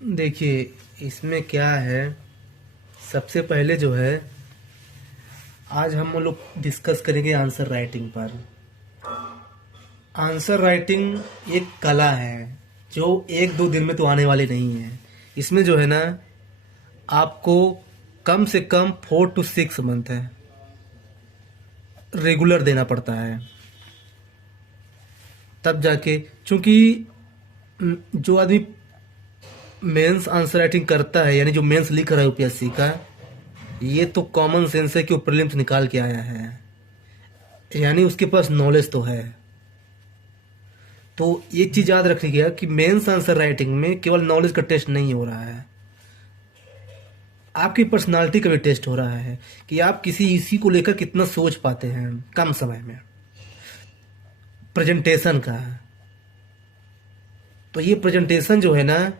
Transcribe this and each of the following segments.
देखिए, इसमें क्या है। सबसे पहले जो है, आज हम लोग डिस्कस करेंगे आंसर राइटिंग पर। आंसर राइटिंग एक कला है जो एक दो दिन में तो आने वाली नहीं है। इसमें जो है ना, आपको कम से कम 4 to 6 मंथ है रेगुलर देना पड़ता है, तब जाके। क्योंकि जो आदमी मेंस आंसर राइटिंग करता है, यानी जो मेंस लिख रहा है यूपीएससी का, ये तो कॉमन सेंस है कि वो प्रीलिम्स निकाल के आया है, यानी उसके पास नॉलेज तो है। तो एक चीज याद रखिएगा कि मेंस आंसर राइटिंग में केवल नॉलेज का टेस्ट नहीं हो रहा है, आपकी पर्सनालिटी का भी टेस्ट हो रहा है कि आप किसी इसी को लेकर कितना सोच पाते हैं कम समय में, प्रेजेंटेशन का। तो ये प्रेजेंटेशन जो है ना,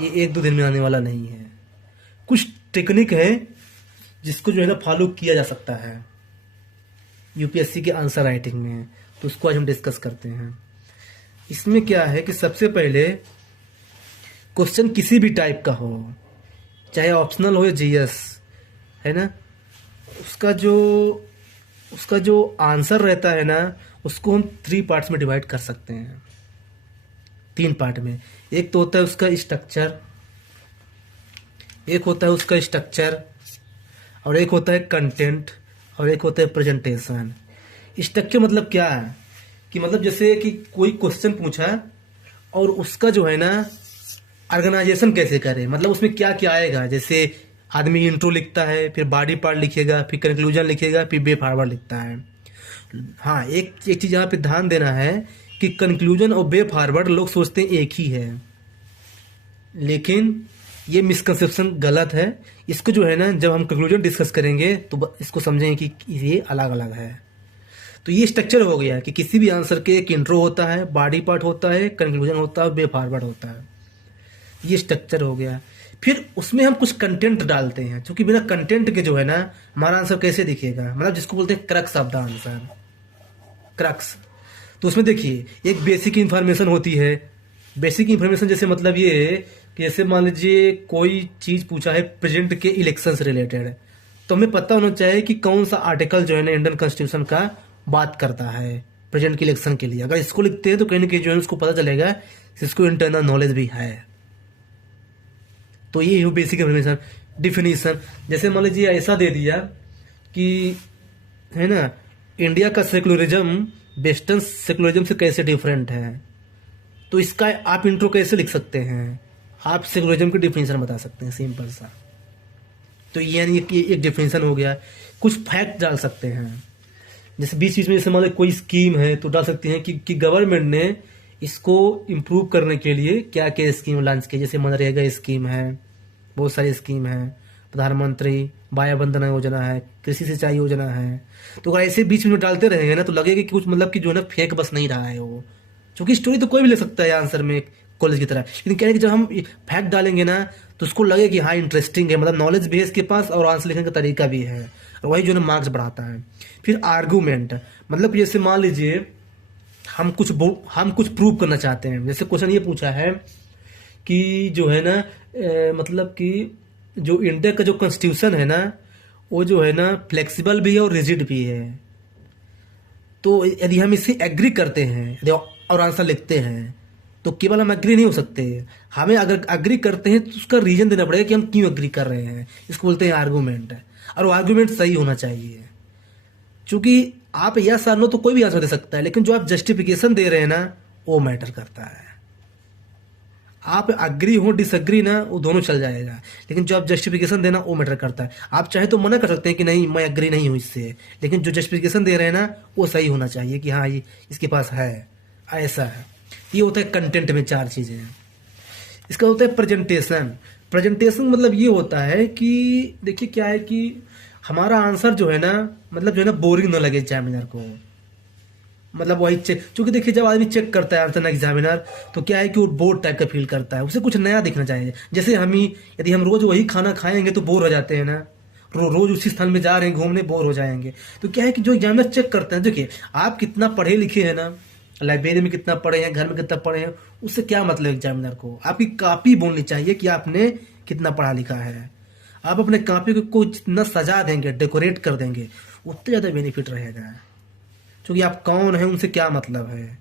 ये एक दो दिन में आने वाला नहीं है। कुछ टेक्निक है जिसको जो है ना फॉलो किया जा सकता है यूपीएससी के आंसर राइटिंग में, तो उसको आज हम डिस्कस करते हैं। इसमें क्या है कि सबसे पहले क्वेश्चन किसी भी टाइप का हो, चाहे ऑप्शनल हो या जीएस, है ना, उसका जो आंसर रहता है ना, उसको हम 3 पार्ट्स में डिवाइड कर सकते हैं। 3 पार्ट में। एक तो होता है उसका स्ट्रक्चर, एक होता है उसका स्ट्रक्चर, और एक होता है कंटेंट, और एक होता है प्रेजेंटेशन। स्ट्रक्चर मतलब क्या है कि मतलब जैसे कि कोई क्वेश्चन पूछा और उसका जो है ना ऑर्गेनाइजेशन कैसे करे, मतलब उसमें क्या क्या आएगा। जैसे आदमी इंट्रो लिखता है, फिर बॉडी पार्ट लिखेगा, फिर कंक्लूजन लिखेगा, फिर वे फॉरवर्ड लिखता है। हाँ, एक चीज यहाँ पे ध्यान देना है कि कंक्लूजन और वे फॉरवर्ड लोग सोचते हैं एक ही है, लेकिन ये मिसकंसेप्शन गलत है। इसको जो है ना, जब हम कंक्लूजन डिस्कस करेंगे तो इसको समझेंगे कि ये अलग अलग है। तो ये स्ट्रक्चर हो गया कि किसी भी आंसर के एक इंट्रो होता है, बॉडी पार्ट होता है, कंक्लूजन होता है, वे फॉरवर्ड होता है। ये स्ट्रक्चर हो गया। फिर उसमें हम कुछ कंटेंट डालते हैं, क्योंकि बिना कंटेंट के जो है ना हमारा आंसर कैसे दिखेगा, मतलब जिसको बोलते हैं crux of the answer, crux. तो उसमें देखिए, एक बेसिक इंफॉर्मेशन होती है। बेसिक इंफॉर्मेशन जैसे मतलब ये है कि जैसे मान लीजिए कोई चीज पूछा है प्रेजेंट के इलेक्शन से रिलेटेड, तो हमें पता होना चाहिए कि कौन सा आर्टिकल जो है ना इंडियन कॉन्स्टिट्यूशन का बात करता है प्रेजेंट के इलेक्शन के लिए। अगर इसको लिखते हैं तो कहीं ना कहीं जो है उसको पता चलेगा, इसको इंटरनल नॉलेज भी है। तो ये हो बेसिक इंफॉर्मेशन। डिफिनीशन, जैसे मान लीजिए ऐसा दे दिया कि है ना, इंडिया का सेकुलरिज्म वेस्टर्न सेकुलरिज्म से कैसे डिफरेंट है, तो इसका आप इंट्रो कैसे लिख सकते हैं, आप सेकुलरिज्म की डिफिनीशन बता सकते हैं, सिंपल सा। तो ये यानी कि एक डिफिनीशन हो गया। कुछ फैक्ट डाल सकते हैं, जैसे बीच बीच में जैसे मान लो कोई स्कीम है तो डाल सकते हैं कि गवर्नमेंट ने इसको इम्प्रूव करने के लिए क्या क्या स्कीम लॉन्च की। जैसे मनरेगा स्कीम है, बहुत सारी स्कीम है, प्रधानमंत्री वाया वंदना योजना है, कृषि सिंचाई योजना है। तो अगर ऐसे बीच में डालते रहेंगे ना तो लगेगा कि कुछ मतलब कि जो है ना फेक बस नहीं रहा है वो, क्योंकि स्टोरी तो कोई भी ले सकता है आंसर में कॉलेज की तरह। लेकिन क्या है कि जब हम फैक्ट डालेंगे ना तो उसको लगे कि हाँ इंटरेस्टिंग है, मतलब नॉलेज भी है इसके पास और आंसर लिखने का तरीका भी है, और वही जो है ना मार्क्स बढ़ाता है। फिर आर्गूमेंट, मतलब जैसे मान लीजिए हम कुछ प्रूव करना चाहते हैं। जैसे क्वेश्चन ये पूछा है कि जो है ना मतलब कि जो इंडिया का जो कॉन्स्टिट्यूशन है ना, वो जो है ना फ्लेक्सिबल भी है और रिजिड भी है। तो यदि हम इससे एग्री करते हैं और आंसर लिखते हैं तो केवल हम एग्री नहीं हो सकते, हमें अगर एग्री करते हैं तो उसका रीजन देना पड़ेगा कि हम क्यों एग्री कर रहे हैं। इसको बोलते हैं आर्गूमेंट, और वो आर्गूमेंट सही होना चाहिए। क्योंकि आप यस और नो तो कोई भी आंसर दे सकता है, लेकिन जो आप जस्टिफिकेशन दे रहे हैं ना वो मैटर करता है। आप अग्री हो डिसअग्री ना, वो दोनों चल जाएगा, लेकिन जो आप जस्टिफिकेशन देना वो मैटर करता है। आप चाहे तो मना कर सकते हैं कि नहीं मैं अग्री नहीं हूं इससे, लेकिन जो जस्टिफिकेशन दे रहे हैं ना वो सही होना चाहिए कि हाँ ये इसके पास है, ऐसा है। ये होता है कंटेंट में 4 चीजें हैं। इसका होता है प्रेजेंटेशन। प्रेजेंटेशन मतलब ये होता है कि देखिए क्या है कि हमारा आंसर जो है ना, मतलब जो है ना बोरिंग ना लगे एग्जामिनर को, मतलब वही चेक। क्योंकि देखिए जब आदमी चेक करता है आंसर ना एग्जामिनर, तो क्या है कि वो बोर टाइप का फील करता है, उसे कुछ नया दिखना चाहिए। जैसे यदि हम रोज वही खाना खाएंगे तो बोर हो जाते हैं ना, रोज उसी स्थान में जा रहे हैं घूमने, बोर हो जाएंगे। तो क्या है कि जो एग्जामिनर चेक करते हैं, देखिए आप कितना पढ़े लिखे हैं ना, लाइब्रेरी में कितना पढ़े हैं, घर में कितना पढ़े हैं, उससे क्या मतलब एग्जामिनर को। आपकी कॉपी बोलनी चाहिए कि आपने कितना पढ़ा लिखा है। आप अपने कॉपी को जितना सजा देंगे, डेकोरेट कर देंगे, उतने ज़्यादा बेनिफिट रहेगा। क्योंकि आप कौन है उनसे क्या मतलब है।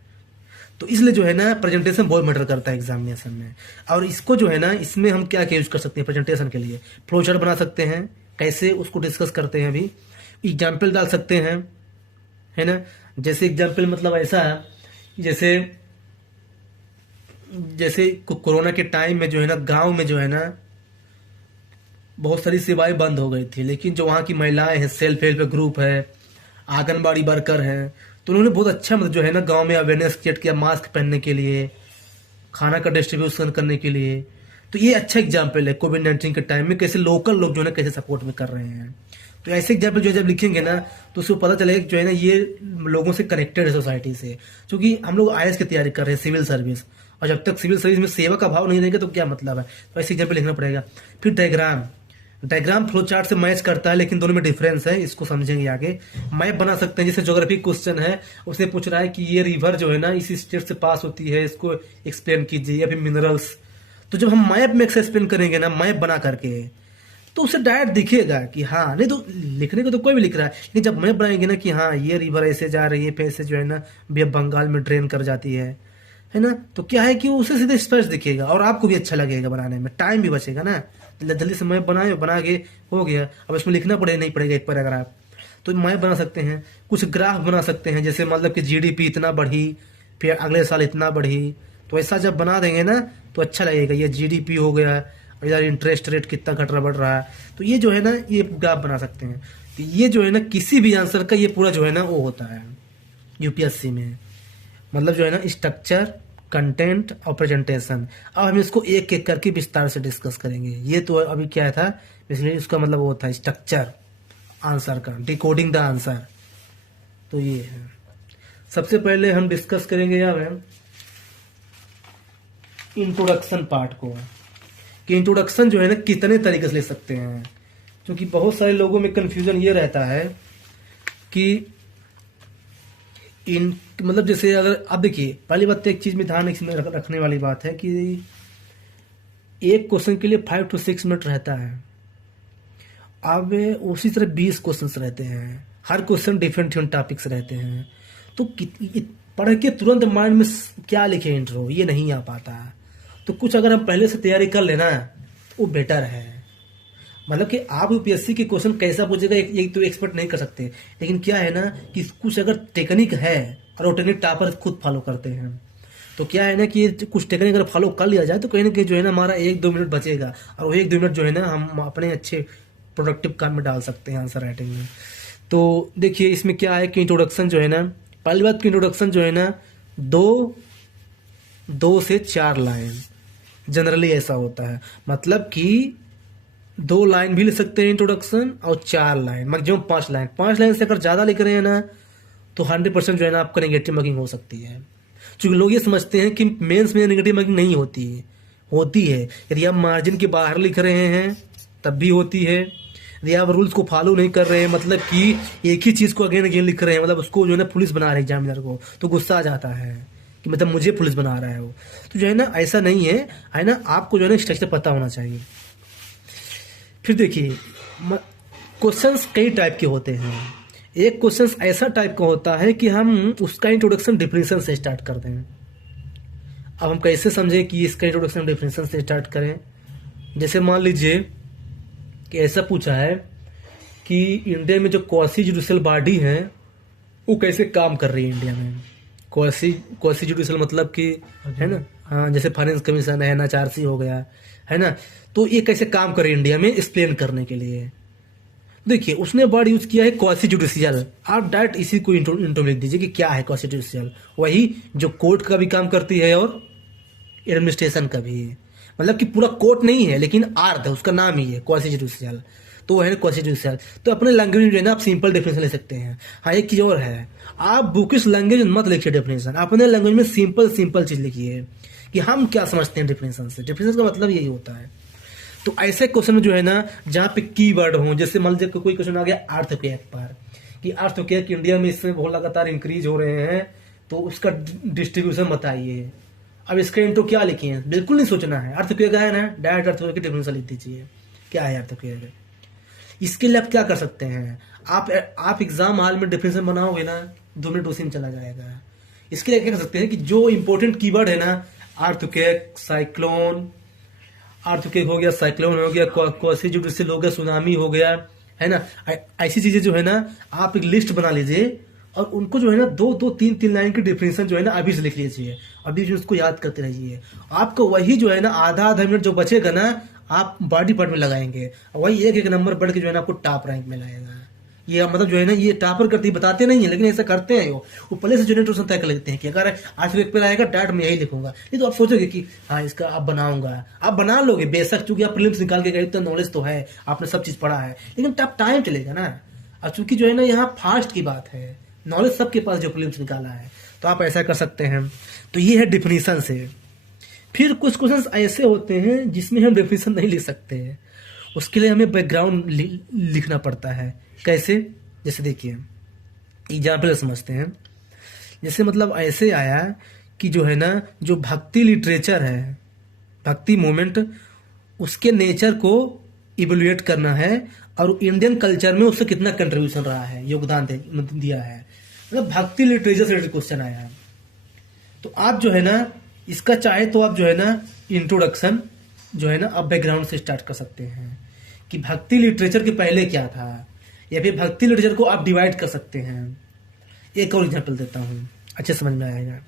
तो इसलिए जो है ना प्रेजेंटेशन बहुत मैटर करता है एग्जामिनेशन में। और इसको जो है ना, इसमें हम क्या क्या यूज कर सकते हैं प्रेजेंटेशन के लिए। फ्लो चार्ट बना सकते हैं, कैसे उसको डिस्कस करते हैं अभी। एग्जाम्पल डाल सकते हैं, है ना। जैसे एग्जाम्पल मतलब ऐसा है, जैसे जैसे कोरोना के टाइम में जो है ना, गांव में जो है ना बहुत सारी सेवाएं बंद हो गई थी, लेकिन जो वहाँ की महिलाएं हैं, सेल्फ हेल्प ग्रुप है, आंगनबाड़ी वर्कर है, तो उन्होंने बहुत अच्छा मतलब जो है ना गांव में अवेयरनेस क्रिएट किया, मास्क पहनने के लिए, खाना का डिस्ट्रीब्यूशन करने के लिए। तो ये अच्छा एग्जाम्पल है कोविड-19 के टाइम में कैसे लोकल लोग जो है ना कैसे सपोर्ट में कर रहे हैं। तो ऐसे एग्जाम्पल जो है जब लिखेंगे ना, तो उसको पता चलेगा जो है ना ये लोगों से कनेक्टेड है सोसाइटी से। क्योंकि हम लोग आईएएस की तैयारी कर रहे हैं, सिविल सर्विस, और जब तक सिविल सर्विस में सेवा का भाव नहीं देंगे तो क्या मतलब है। तो ऐसे एग्जाम्पल लिखना पड़ेगा। फिर डायग्राम फ्लो चार्ट से मैच करता है, लेकिन दोनों में डिफरेंस है, इसको समझेंगे आगे। मैप बना सकते हैं, जैसे ज्योग्राफी क्वेश्चन है, उसने पूछ रहा है कि ये रिवर जो है ना इसी स्टेट से पास होती है, इसको एक्सप्लेन कीजिए, या फिर मिनरल्स। तो जब हम मैप में एक्सप्लेन करेंगे ना, मैप बना करके, तो उसे डायरेक्ट दिखेगा कि हाँ, नहीं तो लिखने को तो कोई भी लिख रहा है, लेकिन जब मैप बनाएंगे ना कि हाँ ये रिवर ऐसे जा रही है, फिर ऐसे जो है ना बंगाल में ड्रेन कर जाती है ना, तो क्या है कि उसे सीधे स्पष्ट दिखेगा और आपको भी अच्छा लगेगा बनाने में, टाइम भी बचेगा ना। जल्दी से मैप बनाए, बना के हो गया, अब इसमें लिखना नहीं पड़ेगा एक पैराग्राफ। तो मैप बना सकते हैं, कुछ ग्राफ बना सकते हैं, जैसे मतलब कि जीडीपी इतना बढ़ी, फिर अगले साल इतना बढ़ी। तो ऐसा जब बना देंगे ना तो अच्छा लगेगा। ये जीडीपी हो गया, और इधर इंटरेस्ट रेट कितना घट रहा बढ़ रहा है, तो ये जो है ना ये ग्राफ बना सकते हैं। तो ये जो है ना किसी भी आंसर का ये पूरा जो है ना वो होता है यूपीएससी में, मतलब जो है ना स्ट्रक्चर, कंटेंट और प्रेजेंटेशन। अब हम इसको एक एक करके विस्तार से डिस्कस करेंगे। ये तो अभी क्या था, इसलिए इसका मतलब वो था स्ट्रक्चर आंसर का, डिकोडिंग द आंसर। तो ये है, सबसे पहले हम डिस्कस करेंगे यहाँ इंट्रोडक्शन पार्ट को, कि इंट्रोडक्शन जो है ना कितने तरीके से ले सकते हैं। क्योंकि बहुत सारे लोगों में कंफ्यूजन ये रहता है कि मतलब जैसे अगर अब देखिए, पहली बात तो एक चीज में ध्यान रखने वाली बात है कि एक क्वेश्चन के लिए 5 to 6 मिनट रहता है। अब उसी तरह 20 क्वेश्चंस रहते हैं, हर क्वेश्चन डिफरेंट टॉपिक्स रहते हैं। तो पढ़ के तुरंत माइंड में क्या लिखे इंट्रो, ये नहीं आ पाता। तो कुछ अगर हम पहले से तैयारी कर लेना तो वो बेटर है। मतलब कि आप यूपीएससी के क्वेश्चन कैसा पूछेगा एक तो एक्सपर्ट नहीं कर सकते, लेकिन क्या है ना कि कुछ अगर टेक्निक है, और वो टेक्निक टॉपर खुद फॉलो करते हैं, तो क्या है ना कि कुछ टेक्निक अगर फॉलो कर लिया जाए तो कहीं ना कहीं जो है ना हमारा 1-2 मिनट बचेगा, और वो 1-2 मिनट जो है ना हम अपने अच्छे प्रोडक्टिव काम में डाल सकते हैं आंसर राइटिंग में। तो देखिए इसमें क्या है कि इंट्रोडक्शन जो है ना, पहली बात की इंट्रोडक्शन जो है ना 2 से 4 लाइन जनरली ऐसा होता है। मतलब कि 2 लाइन भी ले सकते हैं इंट्रोडक्शन, और 4 लाइन, मैक्सिमम 5 लाइन। 5 लाइन से अगर ज़्यादा लिख रहे हैं ना तो 100% जो है ना आपका नेगेटिव मार्किंग हो सकती है। क्योंकि लोग ये समझते हैं कि मेंस में नेगेटिव मार्किंग नहीं होती है। यदि आप मार्जिन के बाहर लिख रहे हैं तब भी होती है। यदि आप रूल्स को फॉलो नहीं कर रहे हैं, मतलब कि एक ही चीज़ को अगेन अगेन लिख रहे हैं, मतलब उसको जो है ना पुलिस बना रहे हैं एग्जामिनर को, तो गुस्सा आ जाता है कि मतलब मुझे पुलिस बना रहा है वो। तो जो है ना ऐसा नहीं है ना, आपको जो है ना स्ट्रक्चर पता होना चाहिए। फिर देखिए क्वेश्चंस कई टाइप के होते हैं। एक क्वेश्चंस ऐसा टाइप का होता है कि हम उसका इंट्रोडक्शन डेफिनेशन से स्टार्ट कर दें। अब हम कैसे समझें कि इसका इंट्रोडक्शन डेफिनेशन से स्टार्ट करें। जैसे मान लीजिए कि ऐसा पूछा है कि इंडिया में जो क्वासी जुडिशियल बॉडी है वो कैसे काम कर रही है इंडिया में। क्वासी जुडिशियल मतलब कि है ना, हाँ, जैसे फाइनेंस कमीशन है, एनएचआरसी हो गया, है ना, तो ये कैसे काम करे इंडिया में एक्सप्लेन करने के लिए। देखिए उसने वर्ड यूज किया है क्वासी जुडिशियल। आप डायरेक्ट इसी को इंट्रो लिख दीजिए कि क्या है क्वासी जुडिशियल। वही जो कोर्ट का भी काम करती है और एडमिनिस्ट्रेशन का भी है। मतलब कि पूरा कोर्ट नहीं है, लेकिन अर्थ है, उसका नाम ही है क्वासी जुडिशियल। तो वह है क्वासी जुडिशियल। तो अपने लैंग्वेज में जो है ना आप सिंपल डेफिनेशन ले सकते हैं। हाँ, एक चीज और है, आप बुकिश लैंग्वेज मत लिखिए डेफिनेशन, अपने लैंग्वेज में सिंपल चीज लिखिए कि हम क्या समझते हैं डेफिनेशन से। डेफिनेशन का मतलब यही होता है। तो ऐसे क्वेश्चन जो है ना जहाँ पे कीवर्ड हो, जैसे मान लीजिए कोई क्वेश्चन आ गया अर्थक्वेक पर, कि अर्थक्वेक इंडिया में इसमें बहुत लगातार इंक्रीज हो रहे हैं, तो उसका डिस्ट्रीब्यूशन बताइए। अब इसका इंट्रो क्या लिखिए, बिल्कुल नहीं सोचना है, अर्थक्वेक है ना, डायरेक्ट अर्थक्वेक की डेफिनेशन लिख दीजिए, क्या है अर्थक्वेक। इसके लिए आप क्या कर सकते हैं, आप एग्जाम हॉल में डेफिनेशन बनाओगे ना, 2 मिनट उसी में चला जाएगा। इसके लिए क्या कर सकते हैं कि जो इंपॉर्टेंट कीवर्ड है ना, अर्थक्वेक, साइक्लोन, अर्थक्वेक हो गया, साइक्लोन हो गया, क्वासी जुडिशियल हो गया, सुनामी हो गया, है ना, ऐसी चीजें जो है ना आप एक लिस्ट बना लीजिए और उनको जो है ना 2-3 लाइन की डिफिनेशन जो है ना अभी से लिख लीजिए, अभी जो उसको याद करते रहिए। आपको वही जो है ना आधा मिनट जो बचेगा ना आप बॉडी पार्ट में लगाएंगे, वही एक नंबर बढ़ के जो है ना आपको टॉप रैंक में लाएगा। ये मतलब जो है ना ये टॉपर करते बताते नहीं है, लेकिन ऐसा करते हैं वो पहले से जनरेटर तय कर लेते हैं कि अगर आज एक पे आएगा डाट में यही लिखूंगा, नहीं तो आप सोचोगे कि हाँ इसका आप बनाऊंगा, आप बना लोगे बेशक, चूंकि आप प्रीलिम्स निकाल के गए तो नॉलेज तो है, आपने सब चीज पढ़ा है, लेकिन तब टाइम चलेगा ना। और चूंकि जो है ना यहाँ फास्ट की बात है, नॉलेज सबके पास जो प्रीलिम्स निकाला है, तो आप ऐसा कर सकते हैं। तो ये है डिफिनीशन से। फिर कुछ क्वेश्चंस ऐसे होते हैं जिसमें हम डेफिनेशन नहीं लिख सकते हैं, उसके लिए हमें बैकग्राउंड लिखना पड़ता है। कैसे, जैसे देखिए एग्जाम्पल समझते हैं। जैसे मतलब ऐसे आया कि जो है ना जो भक्ति लिटरेचर है, भक्ति मूवमेंट, उसके नेचर को इवेल्युएट करना है और इंडियन कल्चर में उससे कितना कंट्रीब्यूशन रहा है, योगदान दिया है, मतलब भक्ति लिटरेचर से रिलेटेड क्वेश्चन आया है। तो आप जो है ना इसका चाहे तो आप जो है ना इंट्रोडक्शन जो है ना आप बैकग्राउंड से स्टार्ट कर सकते हैं कि भक्ति लिटरेचर के पहले क्या था, या फिर भक्ति लिटरेचर को आप डिवाइड कर सकते हैं। एक और एग्जांपल देता हूं, अच्छे समझ में आएगा।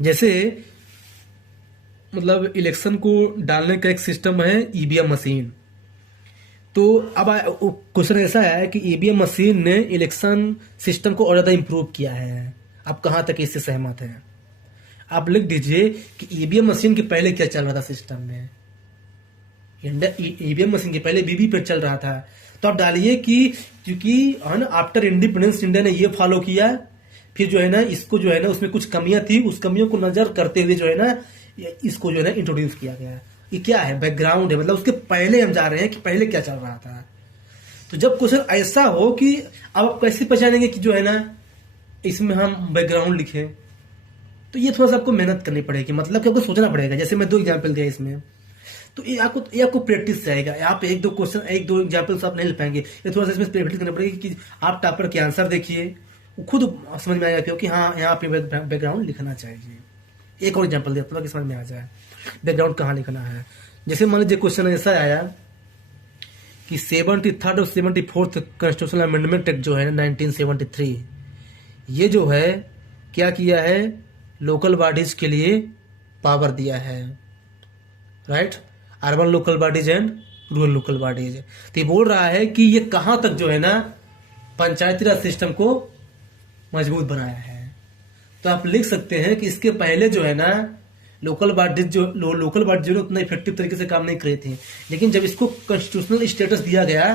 जैसे मतलब इलेक्शन को डालने का एक सिस्टम है ईवीएम मशीन। तो अब क्वेश्चन ऐसा है कि ईवीएम मशीन ने इलेक्शन सिस्टम को और ज्यादा इंप्रूव किया है, आप कहां तक इससे सहमत हैं? आप लिख दीजिए कि ईवीएम मशीन के पहले क्या चल रहा था सिस्टम में। ईवीएम मशीन के पहले वीवीपैट चल रहा था, तो आप डालिए कि क्योंकि है ना आफ्टर इंडिपेंडेंस इंडिया ने ये फॉलो किया, फिर जो है ना इसको जो है ना उसमें कुछ कमियां थी, उस कमियों को नजर करते हुए जो है ना इसको जो है ना इंट्रोड्यूस किया गया। ये क्या है, बैकग्राउंड है, मतलब उसके पहले हम जा रहे हैं कि पहले क्या चल रहा था। तो जब क्वेश्चन ऐसा हो कि अब आप कैसे पहचानेंगे कि जो है ना इसमें हम बैकग्राउंड लिखें, तो ये थोड़ा सा आपको मेहनत करनी पड़ेगी, मतलब कि आपको सोचना पड़ेगा। जैसे मैं 2 एग्जाम्पल दिया इसमें, तो ये आपको प्रैक्टिस चाहिएगा। आप 1-2 क्वेश्चन 1-2 एग्जाम्पल्स आप नहीं लिख पाएंगे, ये थोड़ा सा इसमें प्रैक्टिस करनी पड़ेगी कि आप टॉपर के आंसर देखिए, खुद समझ में आएगा क्योंकि हाँ यहाँ पे बैकग्राउंड लिखना चाहिए। एक और एग्जाम्पल देता हूँ कि समझ में आ जाए बैकग्राउंड कहाँ लिखना है। जैसे मान लीजिए क्वेश्चन ऐसा आया कि 73rd और 74th कॉन्स्टिट्यूशनल अमेंडमेंट एक्ट जो है 1973, ये जो है क्या किया है, लोकल बॉडीज के लिए पावर दिया है, right, urban local bodies and rural local bodies. तो ये बोल रहा है कि ये कहां तक जो है ना पंचायती राज सिस्टम को मजबूत बनाया है। तो आप लिख सकते हैं कि इसके पहले जो है ना लोकल बॉडीज जो है उतना इफेक्टिव तरीके से काम नहीं कर रही थी, लेकिन जब इसको कॉन्स्टिट्यूशनल स्टेटस दिया गया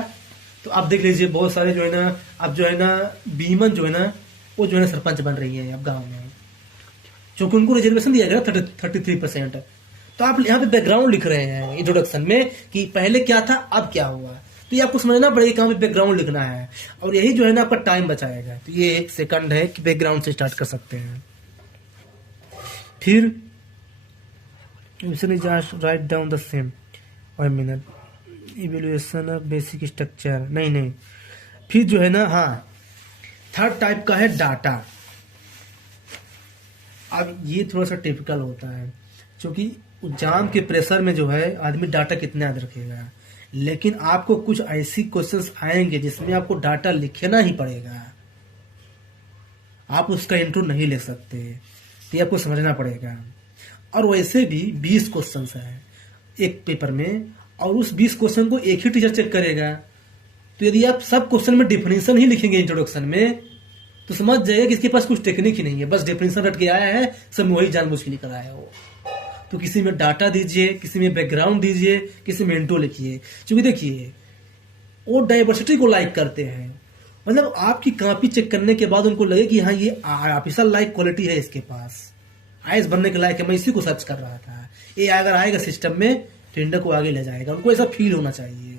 तो आप देख लीजिए बहुत सारे जो है ना अब जो है ना बीमन जो है ना वो जो है ना सरपंच बन रही है अब गाँव में, क्योंकि उनको रिजर्वेशन दिया गया 33%। तो आप यहाँ पे बैकग्राउंड लिख रहे हैं इंट्रोडक्शन में कि पहले क्या था अब क्या हुआ, तो ये आपको समझना पड़ेगा कहाँ पे बैकग्राउंड लिखना है, और यही जो है ना आपका टाइम बचाएगा। तो ये 1 सेकंड है कि बैकग्राउंड से स्टार्ट कर सकते हैं। फिर write down the same 1 minute evaluation of basic structure, नहीं फिर जो है ना हाँ 3rd टाइप का है डाटा। अब ये थोड़ा सा टिपिकल होता है क्योंकि एग्जाम के प्रेशर में जो है आदमी डाटा कितना याद रखेगा, लेकिन आपको कुछ ऐसी क्वेश्चंस आएंगे जिसमें आपको डाटा लिखना ही पड़ेगा, आप उसका इंट्रो नहीं लिख सकते, तो ये आपको समझना पड़ेगा। और वैसे भी 20 क्वेश्चंस है एक पेपर में, और उस 20 क्वेश्चन को एक ही टीचर चेक करेगा। तो यदि आप सब क्वेश्चन में डिफिनेशन ही लिखेंगे इंट्रोडक्शन में, तो समझ जाइए कि इसके पास कुछ टेक्निक ही नहीं है, बस डेफिनेशन रट के आया है, सब में वही जानबूझ के लिखा है वो। तो किसी में डाटा दीजिए, किसी में बैकग्राउंड दीजिए, किसी में इंट्रो लिखिए, क्योंकि देखिए वो डाइवर्सिटी को लाइक करते हैं, मतलब आपकी कॉपी चेक करने के बाद उनको लगे कि हाँ ये ऑफिसर लाइक क्वालिटी है इसके पास, आईएएस बनने के लायक है, मैं इसी को सर्च कर रहा था, ये अगर आएगा सिस्टम में तो इंडिया को आगे ले जाएगा, उनको ऐसा फील होना चाहिए।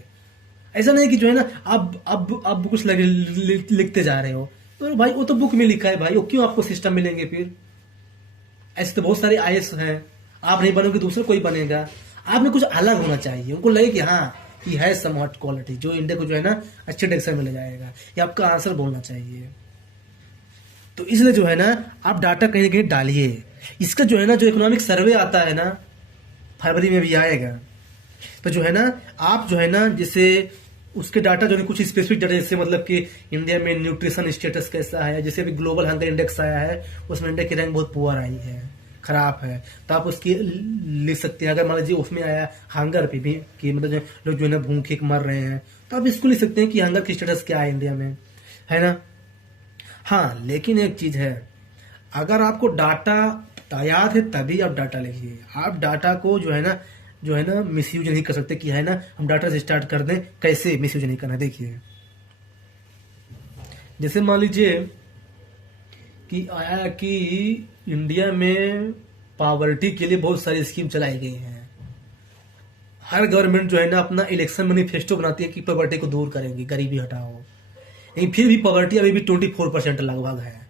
ऐसा नहीं कि जो है ना अब कुछ लिखते जा रहे हो, तो भाई वो तो बुक में लिखा है भाई, वो क्यों आपको सिस्टम मिलेंगे फिर। ऐसे तो बहुत सारे आईएएस हैं, आप नहीं बनोगे दूसरा कोई बनेगा। आपने कुछ अलग होना चाहिए, उनको लगे कि हाँ ही है सम हॉट क्वालिटी जो इंडिया को जो है ना अच्छे डायरेक्शन में ले जाएगा, ये आपका आंसर बोलना चाहिए। तो इसलिए जो है ना आप डाटा कहीं ना कहीं डालिए। इसका जो है ना जो इकोनॉमिक सर्वे आता है ना, फरवरी में भी आएगा, तो जो है ना आप जो है ना जैसे उसके डाटा जो है कुछ स्पेसिफिक डाटा, जैसे मतलब कि इंडिया में न्यूट्रिशन स्टेटस कैसा है, जैसे अभी ग्लोबल हंगर इंडेक्स आया है उसमें इंडिया की रैंक बहुत पुअर आई है, खराब है, तो आप उसकी लिख सकते हैं। अगर मान लीजिए उसमें आया हंगर पे भी कि मतलब जो लोग जो है ना भूखे मर रहे हैं, तो आप इसको लिख सकते हैं कि हंगर की स्टेटस क्या है इंडिया में, है ना। हाँ लेकिन एक चीज है, अगर आपको डाटा याद है तभी आप डाटा लिखिए। आप डाटा को जो है ना मिसयूज नहीं कर सकते कि है ना हम डाटा से स्टार्ट कर दें, कैसे मिसयूज नहीं करना। देखिए जैसे मान लीजिए कि आया कि इंडिया में पॉवर्टी के लिए बहुत सारी स्कीम चलाई गई हैं। हर गवर्नमेंट जो है ना अपना इलेक्शन मैनिफेस्टो बनाती है कि पॉवर्टी को दूर करेंगे, गरीबी हटाओ, लेकिन फिर भी पॉवर्टी अभी भी 24% लगभग है।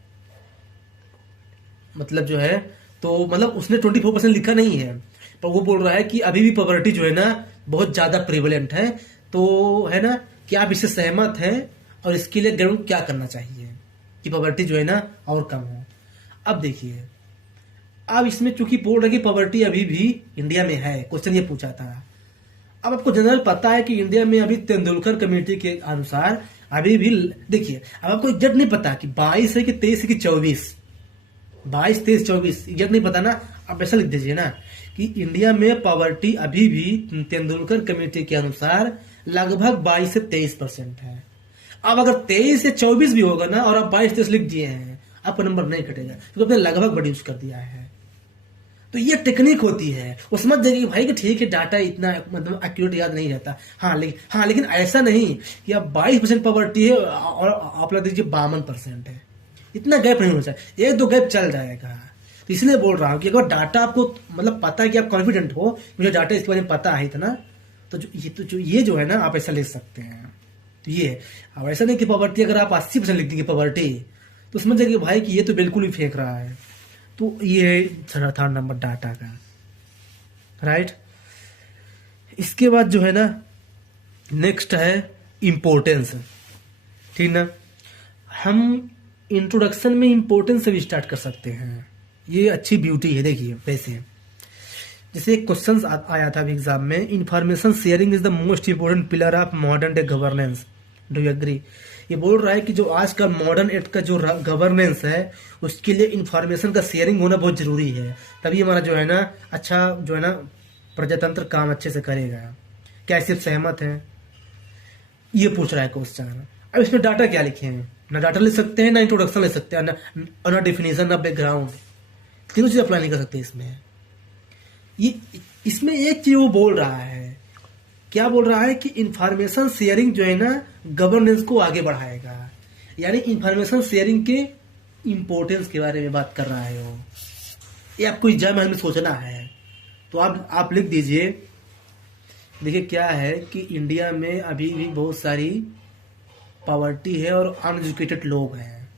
मतलब जो है तो मतलब उसने 24% लिखा नहीं है, पर वो बोल रहा है कि अभी भी पॉवर्टी जो है ना बहुत ज्यादा प्रिवेलेंट है। तो है ना कि आप इससे सहमत हैं और इसके लिए गवर्नमेंट क्या करना चाहिए कि पॉवर्टी जो है ना और कम हो। अब देखिए, अब इसमें चूंकि बोल रहे कि पॉवर्टी अभी भी इंडिया में है, क्वेश्चन ये पूछा था। अब आपको जनरल पता है कि इंडिया में अभी तेंदुलकर कमेटी के अनुसार अभी भी देखिए, अब आपको एग्जैक्ट नहीं पता कि 22 है कि 23 है कि 24, 22, 23, 24 एग्जैक्ट नहीं पता ना। आप ऐसा लिख दीजिए ना कि इंडिया में पॉवर्टी अभी भी तेंदुलकर कमेटी के अनुसार लगभग 22 से 23% है। अब अगर 23 से 24 भी होगा ना और आप 22, 23 लिख दिए हैं, आपका नंबर नहीं कटेगा क्योंकि आपने लगभग वर्ड यूज कर दिया है। तो ये टेक्निक होती है, वो समझ जाएगी भाई कि ठीक है डाटा इतना मतलब एक्यूरेट याद नहीं रहता। हाँ लेकिन ऐसा नहीं कि अब 22% पॉवर्टी है और आप लग दीजिए 52% है, इतना गैप नहीं होना चाहिए, 1-2 गैप चल जाएगा। तो इसलिए बोल रहा हूँ कि अगर डाटा आपको मतलब पता है कि आप कॉन्फिडेंट हो, मुझे डाटा इसके बारे में पता है इतना, तो ये जो है ना आप ऐसा ले सकते हैं। तो ये अब ऐसा नहीं कि पॉवर्टी अगर आप 80% लिख देंगे पॉवर्टी, तो समझ जाएगी भाई कि ये तो बिल्कुल ही फेंक रहा है। तो ये था नंबर डाटा का, राइट। इसके बाद जो है ना नेक्स्ट है इम्पोर्टेंस, ठीक ना। हम इंट्रोडक्शन में इम्पोर्टेंस से भी स्टार्ट कर सकते हैं, ये अच्छी ब्यूटी है। देखिए वैसे जैसे एक क्वेश्चन आया था एग्जाम में, information sharing is the most important pillar of modern day governance, do you agree. ये बोल रहा है कि जो आज का मॉडर्न एड का जो गवर्नेंस है उसके लिए इंफॉर्मेशन का शेयरिंग होना बहुत जरूरी है, तभी हमारा जो है ना अच्छा जो है ना प्रजातंत्र काम अच्छे से करेगा। क्या सिर्फ सहमत है, ये पूछ रहा है क्वेश्चन। अब इसमें डाटा क्या लिखे हैं, ना डाटा ले सकते हैं, ना इंट्रोडक्शन ले सकते हैं, ना डिफिनेशन, ना बैकग्राउंड, तीनों चीज अप्लाई नहीं कर सकते इसमें। ये इसमें एक चीज वो बोल रहा है, क्या बोल रहा है कि इंफॉर्मेशन शेयरिंग जो है ना गवर्नेंस को आगे बढ़ाएगा, यानी इंफॉर्मेशन शेयरिंग के इंपॉर्टेंस के बारे में बात कर रहा है वो। ये आपको एग्जाम में सोचना है, तो आप लिख दीजिए। देखिए क्या है कि इंडिया में अभी भी बहुत सारी पॉवर्टी है और अनएजुकेटेड लोग हैं,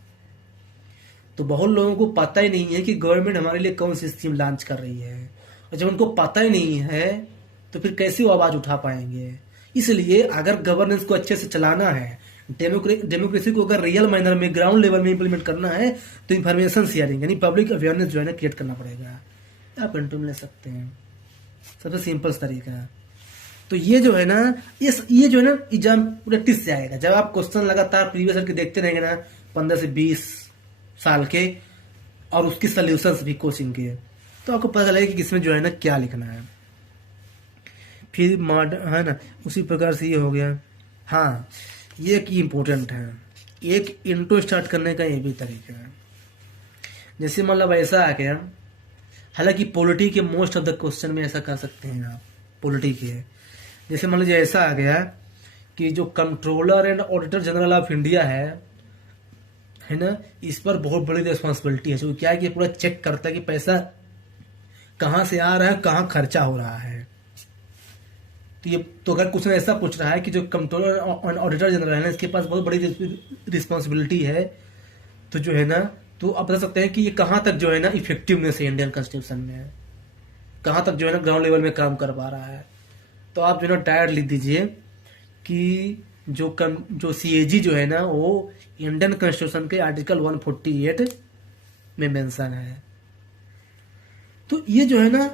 तो बहुत लोगों को पता ही नहीं है कि गवर्नमेंट हमारे लिए कौन सी स्कीम लॉन्च कर रही है, और जब उनको पता ही नहीं है तो फिर कैसे वो आवाज उठा पाएंगे। इसलिए अगर गवर्नेंस को अच्छे से चलाना है, डेमोक्रेसी को अगर रियल माइनर में ग्राउंड लेवल में इंप्लीमेंट करना है, तो इन्फॉर्मेशन शेयरिंग यानी पब्लिक अवेयरनेस जो है ना क्रिएट करना पड़ेगा। आप इंटरव्यू ले सकते हैं, सबसे सिंपल तरीका। तो ये जो है ना ये जो है ना एग्जाम प्रैक्टिस से आएगा। जब आप क्वेश्चन लगातार प्रीवियस ईयर के देखते रहेंगे ना 15 से 20 साल के, और उसकी सोल्यूशंस भी कोचिंग के, तो आपको पता चलेगा कि किसमें जो है ना क्या लिखना है। फिर मॉडर्न है ना, उसी प्रकार से ये हो गया। हाँ ये एक इम्पोर्टेंट है, एक इंट्रो स्टार्ट करने का ये भी तरीका है। जैसे मतलब ऐसा आ गया, हालांकि पॉलिटी के मोस्ट ऑफ द क्वेश्चन में ऐसा कर सकते हैं आप, पॉलिटी के जैसे मान लीजिए ऐसा आ गया कि जो controller and auditor general of India है ना, इस पर बहुत बड़ी रिस्पॉन्सिबिलिटी है। जो क्या है कि पूरा चेक करता है कि पैसा कहाँ से आ रहा है, कहाँ खर्चा हो रहा है। तो ये तो अगर कुछ ऐसा पूछ रहा है कि जो कंट्रोलर और ऑडिटर जनरल है ना, इसके पास बहुत बड़ी रिस्पॉन्सिबिलिटी है, तो जो है ना तो आप बता सकते हैं कि ये कहाँ तक जो है ना इफेक्टिवनेस है इंडियन कॉन्स्टिट्यूशन में, कहाँ तक जो है ना ग्राउंड लेवल में काम कर पा रहा है। तो आप जो है ना डायरेक्ट लिख दीजिए कि जो सीएजी जो है ना वो इंडियन कॉन्स्टिट्यूशन के आर्टिकल 148 में मेंशन है। तो ये जो है ना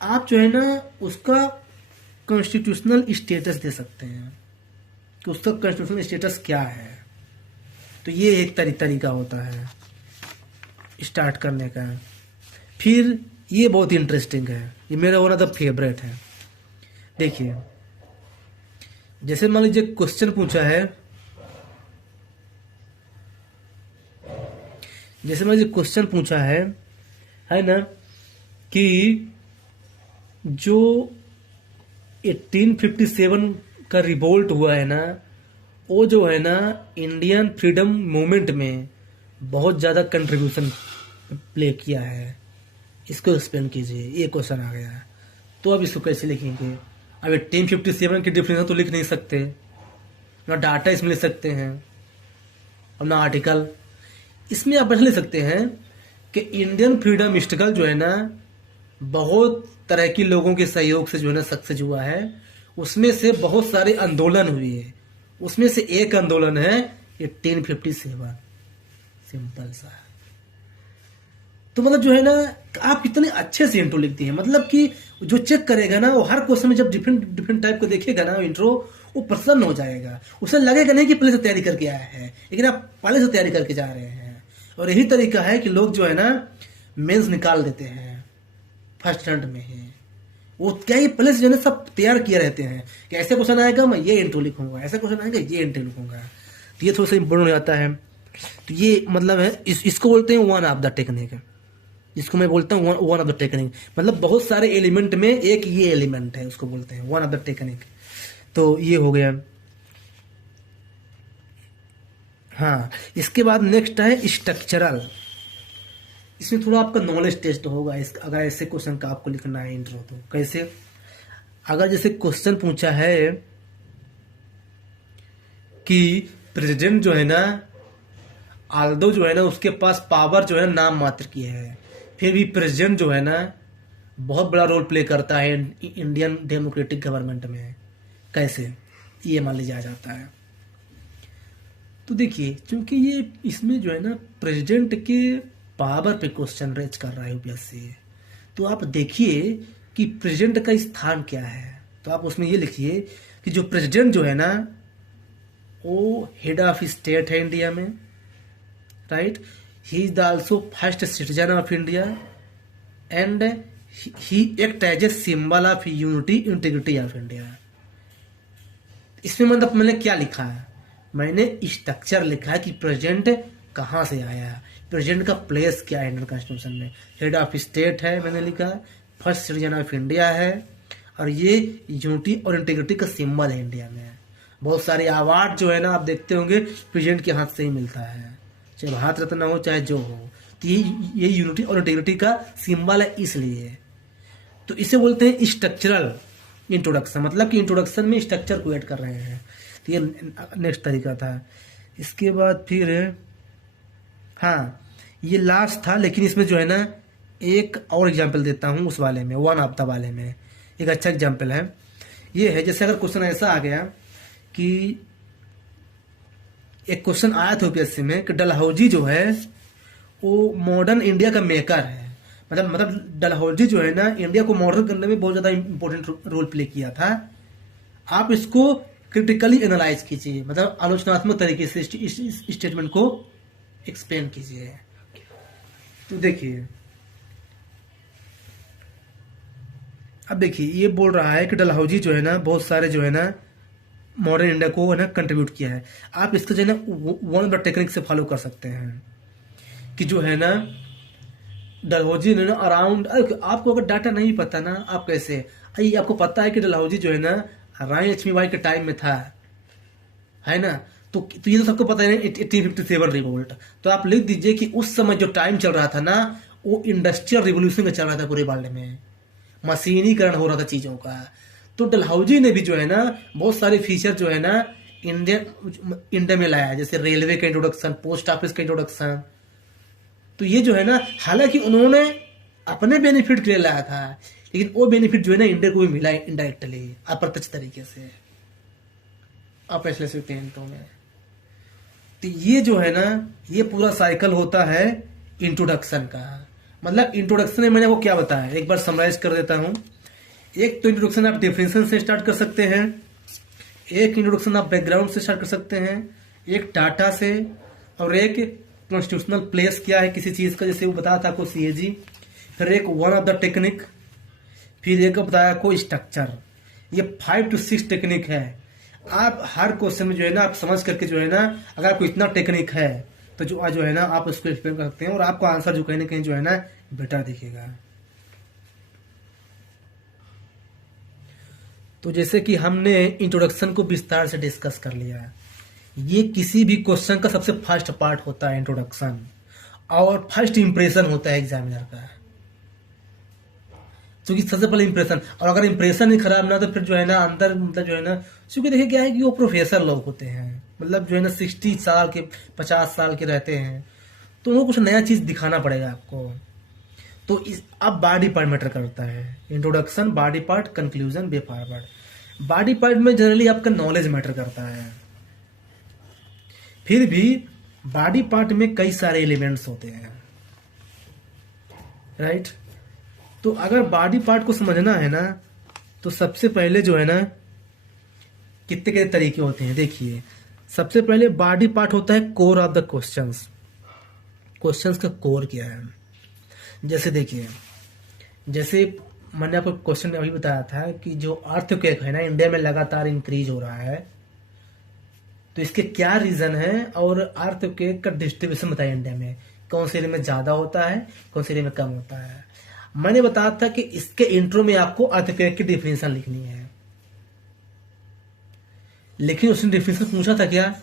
आप जो है ना उसका कॉन्स्टिट्यूशनल स्टेटस दे सकते हैं कि उसका कॉन्स्टिट्यूशनल स्टेटस क्या है। तो ये एक तरीका होता है स्टार्ट करने का। फिर ये बहुत इंटरेस्टिंग है, ये मेरा वन ऑफ द फेवरेट है। देखिए जैसे मान लीजिए क्वेश्चन पूछा है, जैसे मान लीजिए क्वेश्चन पूछा है ना कि जो 1857 का रिवोल्ट हुआ है ना, वो जो है ना इंडियन फ्रीडम मूवमेंट में बहुत ज़्यादा कंट्रीब्यूशन प्ले किया है। इसको एक्सप्लेन कीजिए, ये क्वेश्चन आ गया। तो अब इसको कैसे लिखेंगे? अब 1857 की डिफिनेशन तो लिख नहीं सकते, ना डाटा इसमें लिख सकते हैं और ना आर्टिकल। इसमें आप लिख सकते हैं कि इंडियन फ्रीडम स्ट्रगल जो है ना बहुत तरह के लोगों के सहयोग से जो है ना सक्सेस हुआ है। उसमें से बहुत सारे आंदोलन हुए हैं, उसमें से एक आंदोलन है 1857। सिंपल सा। तो मतलब जो है ना आप इतने अच्छे से इंट्रो लिखती हैं, मतलब कि जो चेक करेगा ना वो हर क्वेश्चन में जब डिफरेंट डिफरेंट टाइप को देखेगा ना इंट्रो, वो प्रसन्न हो जाएगा। उसे लगेगा नहीं कि पहले से तैयारी करके आया है, लेकिन आप पहले से तैयारी करके जा रहे हैं। और यही तरीका है कि लोग जो है ना मेंस निकाल देते हैं फर्स्ट रैंक में ही। वो क्या ये पहले से जो है सब तैयार किए रहते हैं कि ऐसे क्वेश्चन आएगा मैं ये इंट्रो लिखूंगा, ऐसा क्वेश्चन आएगा ये इंट्रो लिखूंगा। तो ये थोड़ा सा इंपॉर्टेंट हो जाता है। तो ये मतलब है इसको बोलते हैं वन ऑफ द टेक्निक, जिसको मैं बोलता हूँ वन ऑफ द टेक्निक। मतलब बहुत सारे एलिमेंट में एक ये एलिमेंट है, उसको बोलते हैं वन ऑफ द टेक्निक। तो ये हो गया। हाँ, इसके बाद नेक्स्ट है स्ट्रक्चरल। इसमें थोड़ा आपका नॉलेज टेस्ट होगा अगर ऐसे क्वेश्चन का आपको लिखना है इंट्रो। तो कैसे? अगर जैसे क्वेश्चन पूछा है कि प्रेसिडेंट जो है ना आल्दो जो है ना उसके पास पावर जो है नाम मात्र की है, फिर भी प्रेसिडेंट जो है ना बहुत बड़ा रोल प्ले करता है इंडियन डेमोक्रेटिक गवर्नमेंट में। कैसे? ये मान लीजिए आ जाता है। तो देखिए क्योंकि ये इसमें जो है ना प्रेसिडेंट के पावर पे क्वेश्चन रेज कर रहा है यूपीएससी, तो आप देखिए कि प्रेसिडेंट का स्थान क्या है। तो आप उसमें ये लिखिए कि जो प्रेसिडेंट जो है ना वो हेड ऑफ स्टेट है इंडिया में, right. He is also first citizen of India and he act as a symbol of unity integrity of India. इसमें मतलब मैंने क्या लिखा है? मैंने स्ट्रक्चर लिखा है कि प्रेसिडेंट कहाँ से आया है, प्रेसिडेंट का प्लेस क्या है इंडियन कॉन्स्टिट्यूशन में। हेड ऑफ स्टेट है मैंने लिखा, फर्स्ट सिटीजन ऑफ इंडिया है, और ये यूनिटी और इंटीग्रिटी का सिंबल है इंडिया में। बहुत सारे अवार्ड जो है ना आप देखते होंगे प्रेसिडेंट के हाथ से ही मिलता है, चाहे भारत रत्न हो चाहे जो हो। तो ये यूनिटी और इंटीग्रिटी का सिंबल है इसलिए। तो इसे बोलते हैं स्ट्रक्चरल इंट्रोडक्शन, मतलब कि इंट्रोडक्शन में स्ट्रक्चर को ऐड कर रहे हैं। तो ये नेक्स्ट तरीका था। इसके बाद फिर हाँ ये लास्ट था, लेकिन इसमें जो है ना एक और एग्जाम्पल देता हूँ उस वाले में, वन ऑफ द वाले में एक अच्छा एग्जाम्पल है। ये है जैसे अगर क्वेश्चन ऐसा आ गया कि एक क्वेश्चन आया था यूपीएससी में कि डलहौजी जो है वो मॉडर्न इंडिया का मेकर है। मतलब डलहौजी जो है ना इंडिया को मॉडर्न करने में बहुत ज़्यादा इंपॉर्टेंट रोल प्ले किया था। आप इसको क्रिटिकली एनालाइज कीजिए, मतलब आलोचनात्मक तरीके से इस स्टेटमेंट को एक्सप्लेन कीजिए। तो देखिए अब देखिए ये बोल रहा है कि डलहौजी जो है ना बहुत सारे जो है ना मॉडर्न इंडिया को है ना कंट्रीब्यूट किया है। आप इसको जो है ना वन ऑफ द टेक्निक से फॉलो कर सकते हैं कि जो है ना डलहौजी ने ना अराउंड, आपको अगर डाटा नहीं पता ना आप कैसे, आपको पता है कि डलहौजी जो है ना रानी लक्ष्मीबाई के टाइम में था, है ना। तो ये तो सबको पता है 1857 रिवोल्ट। तो आप लिख दीजिए कि उस समय जो टाइम चल रहा था ना वो इंडस्ट्रियल रिवोल्यूशन में चल रहा था, पूरे वर्ल्ड में मशीनीकरण हो रहा था चीजों का। तो डलहौजी ने भी जो है ना बहुत सारे फीचर जो है ना इंडिया में लाया है, जैसे रेलवे का इंट्रोडक्शन, पोस्ट ऑफिस का इंट्रोडक्शन, तो ये जो है ना, हालांकि उन्होंने अपने बेनिफिट के लिए लाया था, लेकिन वो बेनिफिट जो है ना इंडिया को भी मिला इनडायरेक्टली, अप्रत्यक्ष तरीके से, अपैसले पेंटों में। तो ये जो है ना, ये पूरा साइकिल होता है इंट्रोडक्शन का। मतलब इंट्रोडक्शन में मैंने वो क्या बताया, एक बार समराइज कर देता हूं। एक तो इंट्रोडक्शन आप डिफरेंशियल से स्टार्ट कर सकते हैं, एक इंट्रोडक्शन आप बैकग्राउंड से स्टार्ट कर सकते हैं, एक डाटा से, और एक कॉन्स्टिट्यूशनल प्लेस क्या है किसी चीज का, जैसे वो बताया था आपको सीएजी, फिर एक वन ऑफ द टेक्निक, फिर एक बताया आपको स्ट्रक्चर। ये 5 to 6 टेक्निक है। आप हर क्वेश्चन में जो है ना, आप समझ करके जो है ना, अगर आपको इतना टेक्निक है तो जो है ना आप उसको एक्सप्लेन कर सकते हैं, और आपको आंसर जो कहीं ना कहीं जो है ना बेटर दिखेगा। तो जैसे कि हमने इंट्रोडक्शन को विस्तार से डिस्कस कर लिया, ये किसी भी क्वेश्चन का सबसे फर्स्ट पार्ट होता है इंट्रोडक्शन, और फर्स्ट इंप्रेशन होता है एग्जामिनर का, क्योंकि सबसे पहले इंप्रेशन, और अगर इंप्रेशन ही खराब ना तो फिर जो है ना अंदर, मतलब जो है ना, क्योंकि देखिए क्या है कि वो प्रोफेसर लोग होते हैं, मतलब जो है ना 60 साल के 50 साल के रहते हैं, तो उनको कुछ नया चीज दिखाना पड़ेगा आपको। तो इस अब बॉडी पार्ट मैटर करता है, introduction, body part, conclusion, way forward. Body part में जनरली आपका नॉलेज मैटर करता है, फिर भी बॉडी पार्ट में कई सारे एलिमेंट्स होते हैं, राइट। तो अगर बॉडी पार्ट को समझना है ना, तो सबसे पहले जो है ना, कितने कितने तरीके होते हैं देखिए। सबसे पहले बॉडी पार्ट होता है core of the questions. Questions का कोर क्या है, जैसे देखिए, जैसे मैंने आपको क्वेश्चन अभी बताया था कि जो अर्थक्वेक है ना इंडिया में लगातार इंक्रीज हो रहा है, तो इसके क्या रीजन है, और अर्थक्वेक का डिस्ट्रीब्यूशन बताया इंडिया में, कौन से एरिया में ज्यादा होता है, कौन से एरिया में कम होता है। मैंने बताया था कि इसके इंट्रो में आपको अर्थक्वेक की डिफिनेशन लिखनी है, लेकिन उसने डिफिनेशन पूछा था क्या,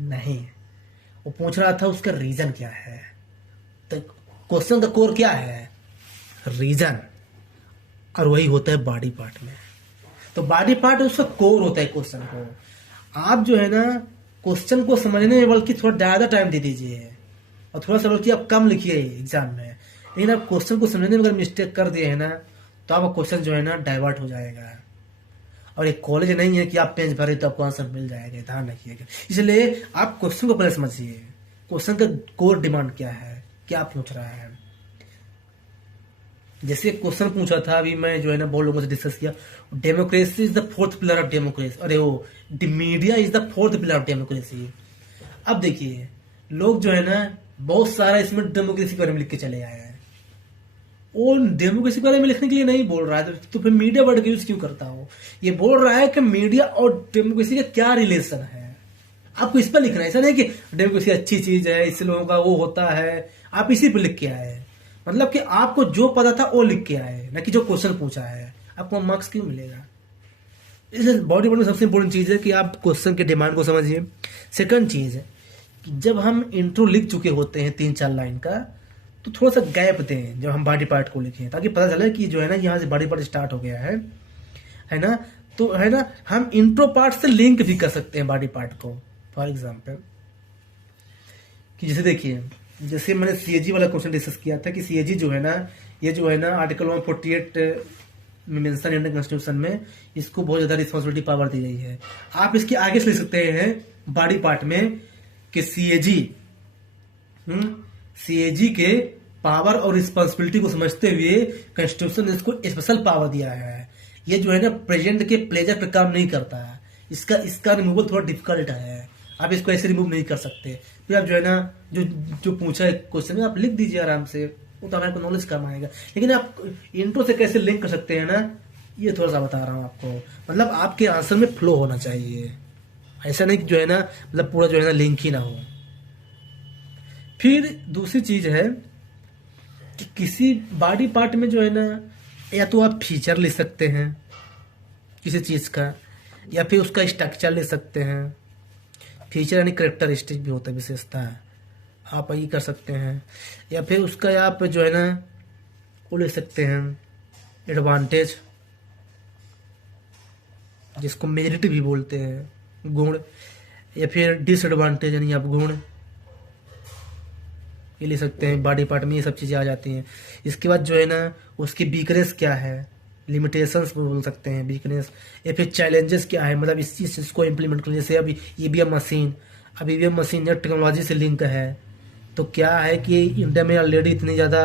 नहीं, वो पूछ रहा था उसका रीजन क्या है। तो क्वेश्चन का कोर क्या है, रीजन, और वही होता है बॉडी पार्ट में। तो बॉडी पार्ट उसका कोर होता है क्वेश्चन को। आप जो है ना क्वेश्चन को समझने में बल्कि थोड़ा ज्यादा टाइम दे दीजिए, और थोड़ा सा बल्कि आप कम लिखिए एग्जाम में, लेकिन आप क्वेश्चन को समझने में अगर मिस्टेक कर दिए है ना, तो आपका क्वेश्चन जो है ना डाइवर्ट हो जाएगा। और एक कॉलेज नहीं है कि आप पेज भरे तो आपको आंसर मिल जाएगा, ध्यान रखिएगा। इसलिए आप क्वेश्चन को पहले समझिए, क्वेश्चन का कोर डिमांड क्या है, क्या पूछ रहा है। जैसे क्वेश्चन पूछा था अभी, मैं जो है ना बहुत लोगों से डिस्कस किया, democracy is the fourth pillar of democracy, अरे वो the media is the fourth pillar of democracy. अब देखिए लोग जो है ना बहुत सारा इसमें डेमोक्रेसी के बारे में लिख के चले आए हैं, वो डेमोक्रेसी के बारे में लिखने के लिए नहीं बोल रहा है, तो फिर मीडिया वर्ड का यूज क्यों करता हो। ये बोल रहा है कि मीडिया और डेमोक्रेसी का क्या रिलेशन है, आपको इस पर लिखना है। ऐसा नहीं कि डेमोक्रेसी अच्छी चीज है, इससे लोगों का वो होता है, आप इसी पर लिख के आए। मतलब कि आपको जो पता था वो लिख के आए, ना कि जो क्वेश्चन पूछा है। आपको मार्क्स क्यों मिलेगा। इसलिए बॉडी पार्ट में सबसे इंपॉर्टेंट चीज है कि आप क्वेश्चन के डिमांड को समझिए। सेकंड चीज है कि जब हम इंट्रो लिख चुके होते हैं 3-4 लाइन का, तो थोड़ा सा गैप दें जब हम बॉडी पार्ट को लिखें, ताकि पता चले कि जो है ना यहाँ से बॉडी पार्ट स्टार्ट हो गया है ना। तो है ना, हम इंट्रो पार्ट से लिंक भी कर सकते हैं बॉडी पार्ट को। फॉर एग्जाम्पल कि जैसे देखिए, जैसे मैंने सीएजी वाला क्वेश्चन डिस्कस किया था कि सीएजी जो है ना, ये जो है ना आर्टिकल 148 में मेंशन इंडियन कॉन्स्टिट्यूशन में, इसको बहुत ज्यादा रिस्पॉन्सिबिलिटी पावर दी गई है। आप इसके आगे से लिख सकते हैं बॉडी पार्ट में कि सीएजी के पावर और रिस्पॉन्सिबिलिटी को समझते हुए कॉन्स्टिट्यूशन ने इसको स्पेशल पावर दिया है। ये जो है ना प्रेजेंट के प्लेजर पे काम नहीं करता है, इसका रिमूवल थोड़ा डिफिकल्ट है, आप इसको ऐसे रिमूव नहीं कर सकते। फिर आप जो है ना जो पूछा है क्वेश्चन में आप लिख दीजिए आराम से, वो तो हमारे को नॉलेज कम आएगा। लेकिन आप इंट्रो से कैसे लिंक कर सकते हैं ना, ये थोड़ा सा बता रहा हूँ आपको। मतलब आपके आंसर में फ्लो होना चाहिए, ऐसा नहीं कि जो है ना मतलब पूरा जो है ना लिंक ही ना हो। फिर दूसरी चीज है कि किसी बॉडी पार्ट में जो है ना, या तो आप फीचर ले सकते हैं किसी चीज का, या फिर उसका स्ट्रक्चर ले सकते हैं। फीचर यानी करेक्टरिस्टिक भी होता है, विशेषता है, आप ये कर सकते हैं। या फिर उसका आप जो है ना वो ले सकते हैं एडवांटेज, जिसको मेरिट भी बोलते हैं, गुण। या फिर डिसएडवांटेज यानी आप गुण, ये ले सकते हैं, बॉडी पार्ट में ये सब चीज़ें आ जाती हैं। इसके बाद जो है ना उसकी वीकनेस क्या है, लिमिटेशंस बोल सकते हैं वीकनेस, या फिर चैलेंजेस क्या है, मतलब इस चीज़ को इम्प्लीमेंट करने। जैसे अभी ईवीएम मशीन, अब ईवीएम मशीन जब टेक्नोलॉजी से लिंक है तो क्या है कि इंडिया में ऑलरेडी इतनी ज़्यादा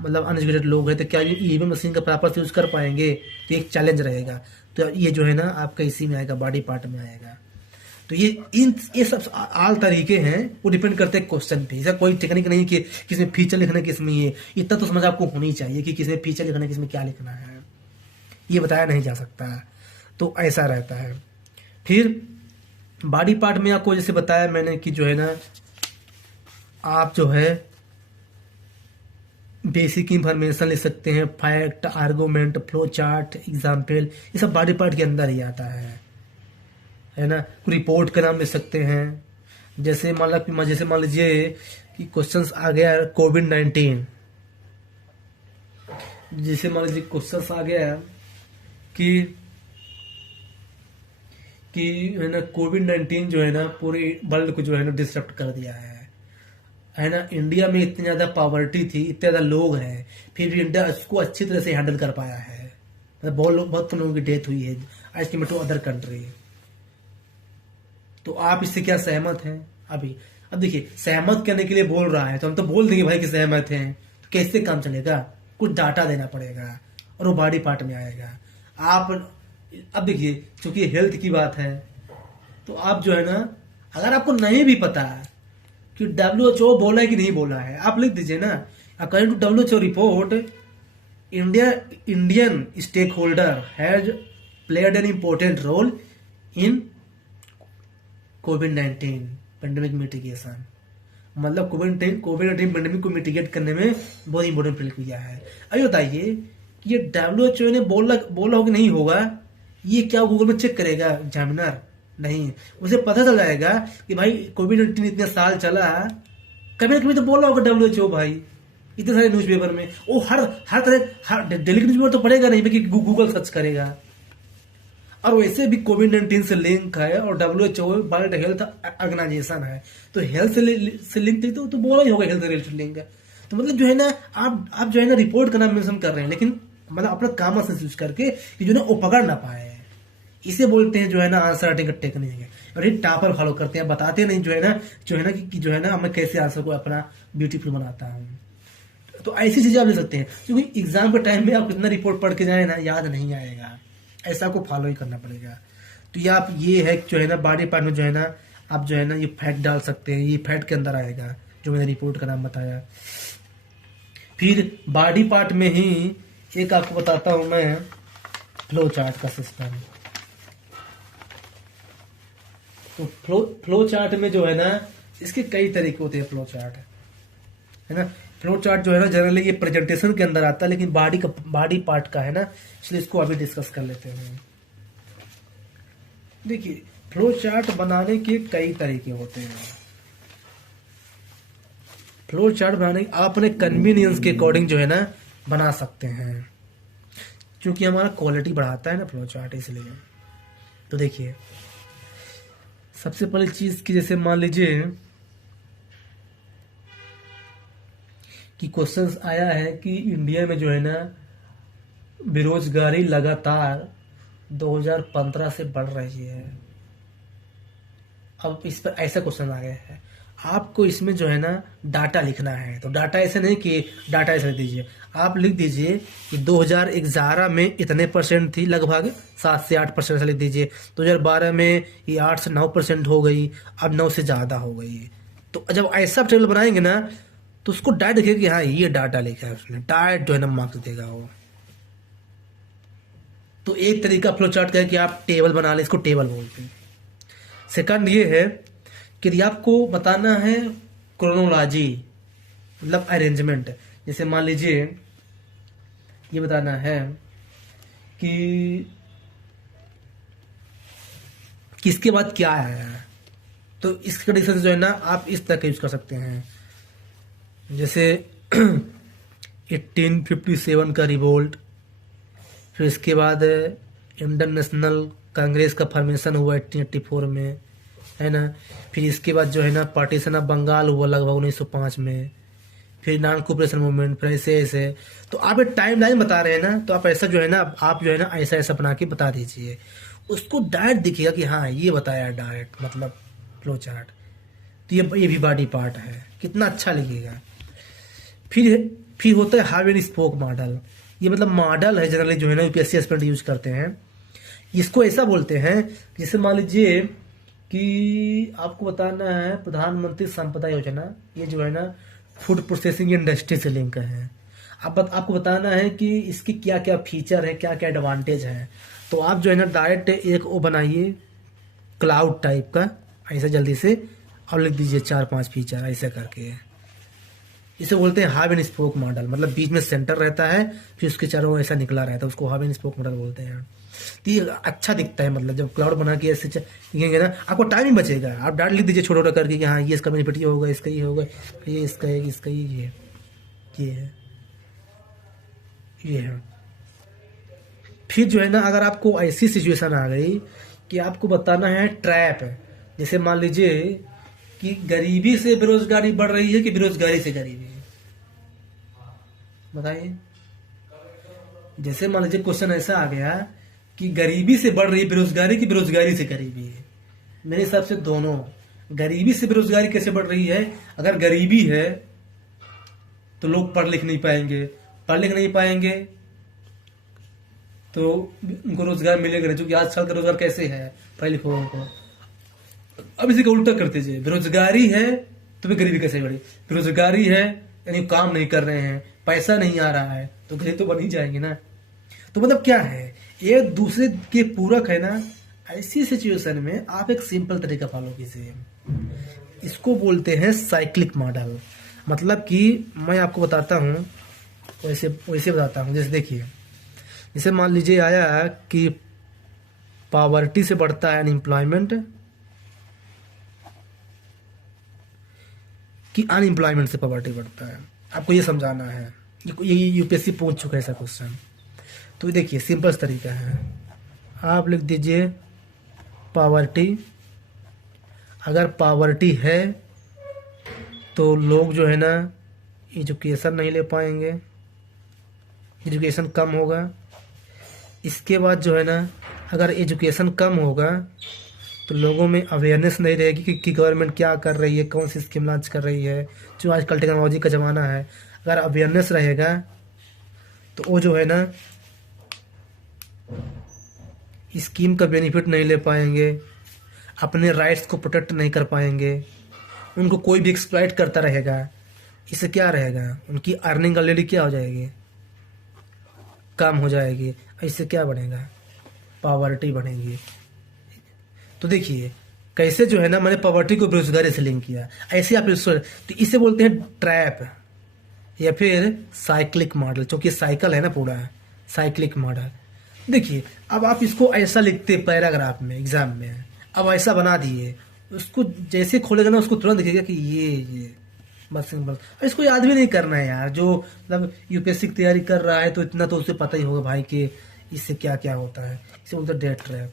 मतलब अनएजुकेटेड लोग हैं, तो क्या ये ईवीएम मशीन का प्रॉपर से यूज़ कर पाएंगे, तो एक चैलेंज रहेगा। तो ये जो है ना आपका इसी में आएगा, बॉडी पार्ट में आएगा। तो ये सब आल तरीके हैं, वो डिपेंड करते हैं क्वेश्चन पे। ऐसा कोई टेक्निक नहीं कि किसमें फीचर लिखना है किसमें ये, इतना तो समझ आपको होनी चाहिए कि किसमें फीचर लिखना है किसमें क्या लिखना है, ये बताया नहीं जा सकता। तो ऐसा रहता है। फिर बॉडी पार्ट में आपको जैसे बताया मैंने कि जो है ना आप जो है बेसिक इंफॉर्मेशन ले सकते हैं, fact, argument, flow chart, example, ये सब बॉडी पार्ट के अंदर ही आता है ना। रिपोर्ट का नाम ले सकते हैं। जैसे मान लीजिए कि क्वेश्चंस आ गया कोविड-19, जैसे मान लीजिए क्वेश्चंस आ गया कि है ना कोविड-19 जो है ना पूरे वर्ल्ड को जो है ना डिस्टर्ब कर दिया है ना। इंडिया में इतनी ज्यादा पॉवर्टी थी, इतने ज्यादा लोग हैं, फिर भी इंडिया इसको अच्छी तरह से हैंडल कर पाया है। मतलब बहुत कम लोगों की डेथ हुई है as compare to other country. तो आप इससे क्या सहमत हैं? अब देखिए, सहमत करने के लिए बोल रहा है तो हम तो बोल देंगे भाई कि सहमत हैं, तो कैसे काम चलेगा? कुछ डाटा देना पड़ेगा और वो बॉडी पार्ट में आएगा। आप अब देखिए, चूंकि हेल्थ की बात है तो आप जो है ना, अगर आपको नहीं भी पता कि WHO बोला है कि नहीं बोला है, आप लिख दीजिए ना, according to WHO report Indian stake holder has played an important role in कोविड-19 पेंडेमिक मिटिगेशन। मतलब कोविड-19 पेंडेमिक को मिटिगेट करने में बहुत इंपॉर्टेंट प्ले किया है। अभी बताइए कि ये WHO ने बोला हो कि नहीं होगा, ये क्या गूगल में चेक करेगा एग्जामिनर? नहीं, उसे पता चल जाएगा कि भाई कोविड-19 इतने साल चला, कभी ना कभी तो बोला होगा WHO भाई, इतने सारे न्यूज़पेपर में। वो हर तरह डेली न्यूज़पेपर तो पढ़ेगा नहीं कि गूगल सर्च करेगा। और वैसे भी कोविड-19 से लिंक है और WHO वर्ल्ड हेल्थ ऑर्गेनाइजेशन है, तो हेल्थ से लिंक तो बोला ही होगा हेल्थ रिलेटेड लिंक है। तो मतलब जो है ना आप जो है ना रिपोर्ट का नाम मेंशन कर रहे हैं, लेकिन मतलब अपना कॉमन सेंस यूज करके कि जो ना वो पकड़ ना पाए, इसे बोलते हैं जो है ना आंसर राइटिंग का टेक्निक। और ये टॉपर फॉलो करते हैं, बताते नहीं जो है ना कि जो है ना मैं कैसे आंसर को अपना ब्यूटीफुल बनाता हूँ। तो ऐसी चीजें आप ले सकते हैं, क्योंकि एग्जाम के टाइम में आप कितना रिपोर्ट पढ़ के जाए ना, याद नहीं आएगा, ऐसा को फॉलो ही करना पड़ेगा। तो ये है जो है ना बॉडी पार्ट में जो है ना आप जो है ना ये फैक्ट डाल सकते हैं, ये फैक्ट के अंदर आएगा जो मैंने रिपोर्ट का नाम बताया। फिर बॉडी पार्ट में ही एक आपको बताता हूं मैं फ्लो चार्ट का सिस्टम। तो फ्लो चार्ट में जो है ना इसके कई तरीके होते हैं। फ्लो चार्ट है ना, फ्लो चार्ट जो है ना जनरली ये प्रेजेंटेशन के अंदर आता है, लेकिन बॉडी पार्ट का है ना, इसलिए इसको अभी डिस्कस कर लेते हैं। देखिए, फ्लो चार्ट बनाने के कई तरीके होते हैं। फ्लो चार्ट बनाने आप अपने कन्वीनियंस के अकॉर्डिंग जो है ना बना सकते हैं, क्योंकि हमारा क्वालिटी बढ़ाता है ना फ्लो चार्ट, इसलिए। तो देखिए, सबसे पहली चीज की जैसे मान लीजिए कि क्वेश्चंस आया है कि इंडिया में जो है ना बेरोजगारी लगातार 2015 से बढ़ रही है। अब इस पर ऐसा क्वेश्चन आ गया है, आपको इसमें जो है ना डाटा लिखना है। तो डाटा ऐसे नहीं कि डाटा ऐसे लिख दीजिए, आप लिख दीजिए कि 2011 में इतने परसेंट थी, लगभग 7 से 8% से लिख दीजिए। 2012 में ये 8 से 9% हो गई, अब 9 से ज़्यादा हो गई। तो जब ऐसा टेबल बनाएंगे ना तो उसको डायरेक्ट देखिए कि हाँ ये डाटा लिखा है उसने, डायरेक्ट जो है ना मार्क्स देगा वो। तो एक तरीका फ्लो चार्ट का है कि आप टेबल बना लें, इसको टेबल बोलते हैं। सेकंड ये है कि यदि आपको बताना है क्रोनोलॉजी, मतलब अरेंजमेंट, जैसे मान लीजिए ये बताना है कि किसके बाद क्या आया है, तो इस कंडीशन जो है ना आप इस तरह का यूज कर सकते हैं। जैसे 1857 का रिवोल्ट, फिर इसके बाद इंडियन नेशनल कांग्रेस का फॉर्मेशन हुआ 1884 में, है ना। फिर इसके बाद जो है ना पार्टीशन ऑफ बंगाल हुआ लगभग 1905 में। फिर नॉन कोऑपरेशन मूवमेंट, फिर ऐसे ऐसे। तो आप एक टाइम लाइन बता रहे हैं ना, तो आप ऐसा जो है ना, आप जो है ना ऐसा ऐसा बना के बता दीजिए, उसको डायरेक्ट दिखेगा कि हाँ ये बताया डायरेक्ट, मतलब फ्लो चार्ट। तो ये भी बॉडी पार्ट है, कितना अच्छा लिखेगा। फिर होता है हाफ एंड स्पोक मॉडल। ये मतलब मॉडल है जनरली जो है ना यूपीएससी एस्पिरेंट यूज करते हैं। इसको ऐसा बोलते हैं, जैसे मान लीजिए कि आपको बताना है प्रधानमंत्री संपदा योजना, ये जो है ना फूड प्रोसेसिंग इंडस्ट्री से लिंक है। आपको बताना है कि इसकी क्या क्या फीचर है, क्या क्या एडवांटेज है। तो आप जो है ना डायरेक्ट एक वो बनाइए क्लाउड टाइप का ऐसा जल्दी से, और लिख दीजिए 4-5 फीचर ऐसे करके। इसे बोलते हैं हाफ एंड स्पोक मॉडल, मतलब बीच में सेंटर रहता है, फिर उसके चारों ओर ऐसा निकला रहता है, उसको हाफ एंड स्पोक मॉडल बोलते हैं। तो ये अच्छा दिखता है, मतलब जब क्लाउड बना के ऐसे लिखेंगे ना, आपको टाइम ही बचेगा। आप डायरेक्ट लिख दीजिए छोटा छोटा करके कि हाँ ये इसका बेनिफिट ये होगा, इसका ये होगा, ये इसका है, इसका ये है, ये है। फिर जो है ना अगर आपको ऐसी सिचुएशन आ गई कि आपको बताना है ट्रैप, जैसे मान लीजिए कि गरीबी से बेरोजगारी बढ़ रही है कि बेरोजगारी से गरीबी, बताइए। जैसे मान लीजिए क्वेश्चन ऐसा आ गया कि गरीबी से बढ़ रही है बेरोजगारी की बेरोजगारी से गरीबी है, मेरे हिसाब से दोनों। गरीबी से बेरोजगारी कैसे बढ़ रही है? अगर गरीबी है तो लोग पढ़ लिख नहीं पाएंगे, पढ़ लिख नहीं पाएंगे तो उनको रोजगार मिलेगा नहीं, क्योंकि आजकल का रोजगार कैसे है पढ़े लिखों को। अब इसी का उल्टा करते जाइए, बेरोजगारी है तो भी गरीबी कैसे बढ़ी? बेरोजगारी है यानी काम नहीं कर रहे हैं, पैसा नहीं आ रहा है, तो गरीब तो बन ही जाएंगे ना। तो मतलब क्या है, एक दूसरे के पूरक है ना। ऐसी सिचुएशन में आप एक सिंपल तरीका फॉलो कीजिए, इसको बोलते हैं साइक्लिक मॉडल। मतलब कि मैं आपको बताता हूँ, वैसे वैसे बताता हूँ। जैसे देखिए, जैसे मान लीजिए आया कि पॉवर्टी से बढ़ता है अनएम्प्लॉयमेंट, कि अनएम्प्लॉयमेंट से पॉवर्टी बढ़ता है। आपको ये समझाना है, ये यूपीएससी पूछ चुका है ऐसा क्वेश्चन। तो देखिए सिंपल तरीका है, आप लिख दीजिए पॉवर्टी। अगर पॉवर्टी है तो लोग जो है ना एजुकेशन नहीं ले पाएंगे, एजुकेशन कम होगा। इसके बाद जो है ना अगर एजुकेशन कम होगा तो लोगों में अवेयरनेस नहीं रहेगी कि गवर्नमेंट क्या कर रही है, कौन सी स्कीम लॉन्च कर रही है। जो आजकल टेक्नोलॉजी का ज़माना है, अगर अवेयरनेस रहेगा तो वो जो है ना स्कीम का बेनिफिट नहीं ले पाएंगे, अपने राइट्स को प्रोटेक्ट नहीं कर पाएंगे, उनको कोई भी एक्सप्लॉइट करता रहेगा। इससे क्या रहेगा, उनकी अर्निंग ऑलरेडी क्या हो जाएगी, कम हो जाएगी। इससे क्या बढ़ेगा, पॉवर्टी बढ़ेगी। तो देखिए कैसे जो है ना मैंने पॉवर्टी को बेरोजगारी से लिंक किया। ऐसे आप तो इसे बोलते हैं ट्रैप या फिर साइक्लिक मॉडल, क्योंकि साइकिल है ना पूरा, साइक्लिक मॉडल। देखिए अब आप इसको ऐसा लिखते पैराग्राफ में एग्जाम में, अब ऐसा बना दिए, उसको जैसे खोलेगा ना उसको तुरंत दिखेगा कि ये बस सिंपल। इसको याद भी नहीं करना है यार, जो मतलब यूपीएससी की तैयारी कर रहा है तो इतना तो उसे पता ही होगा भाई कि इससे क्या क्या होता है। इसे बोलते हैं डेट ट्रैप।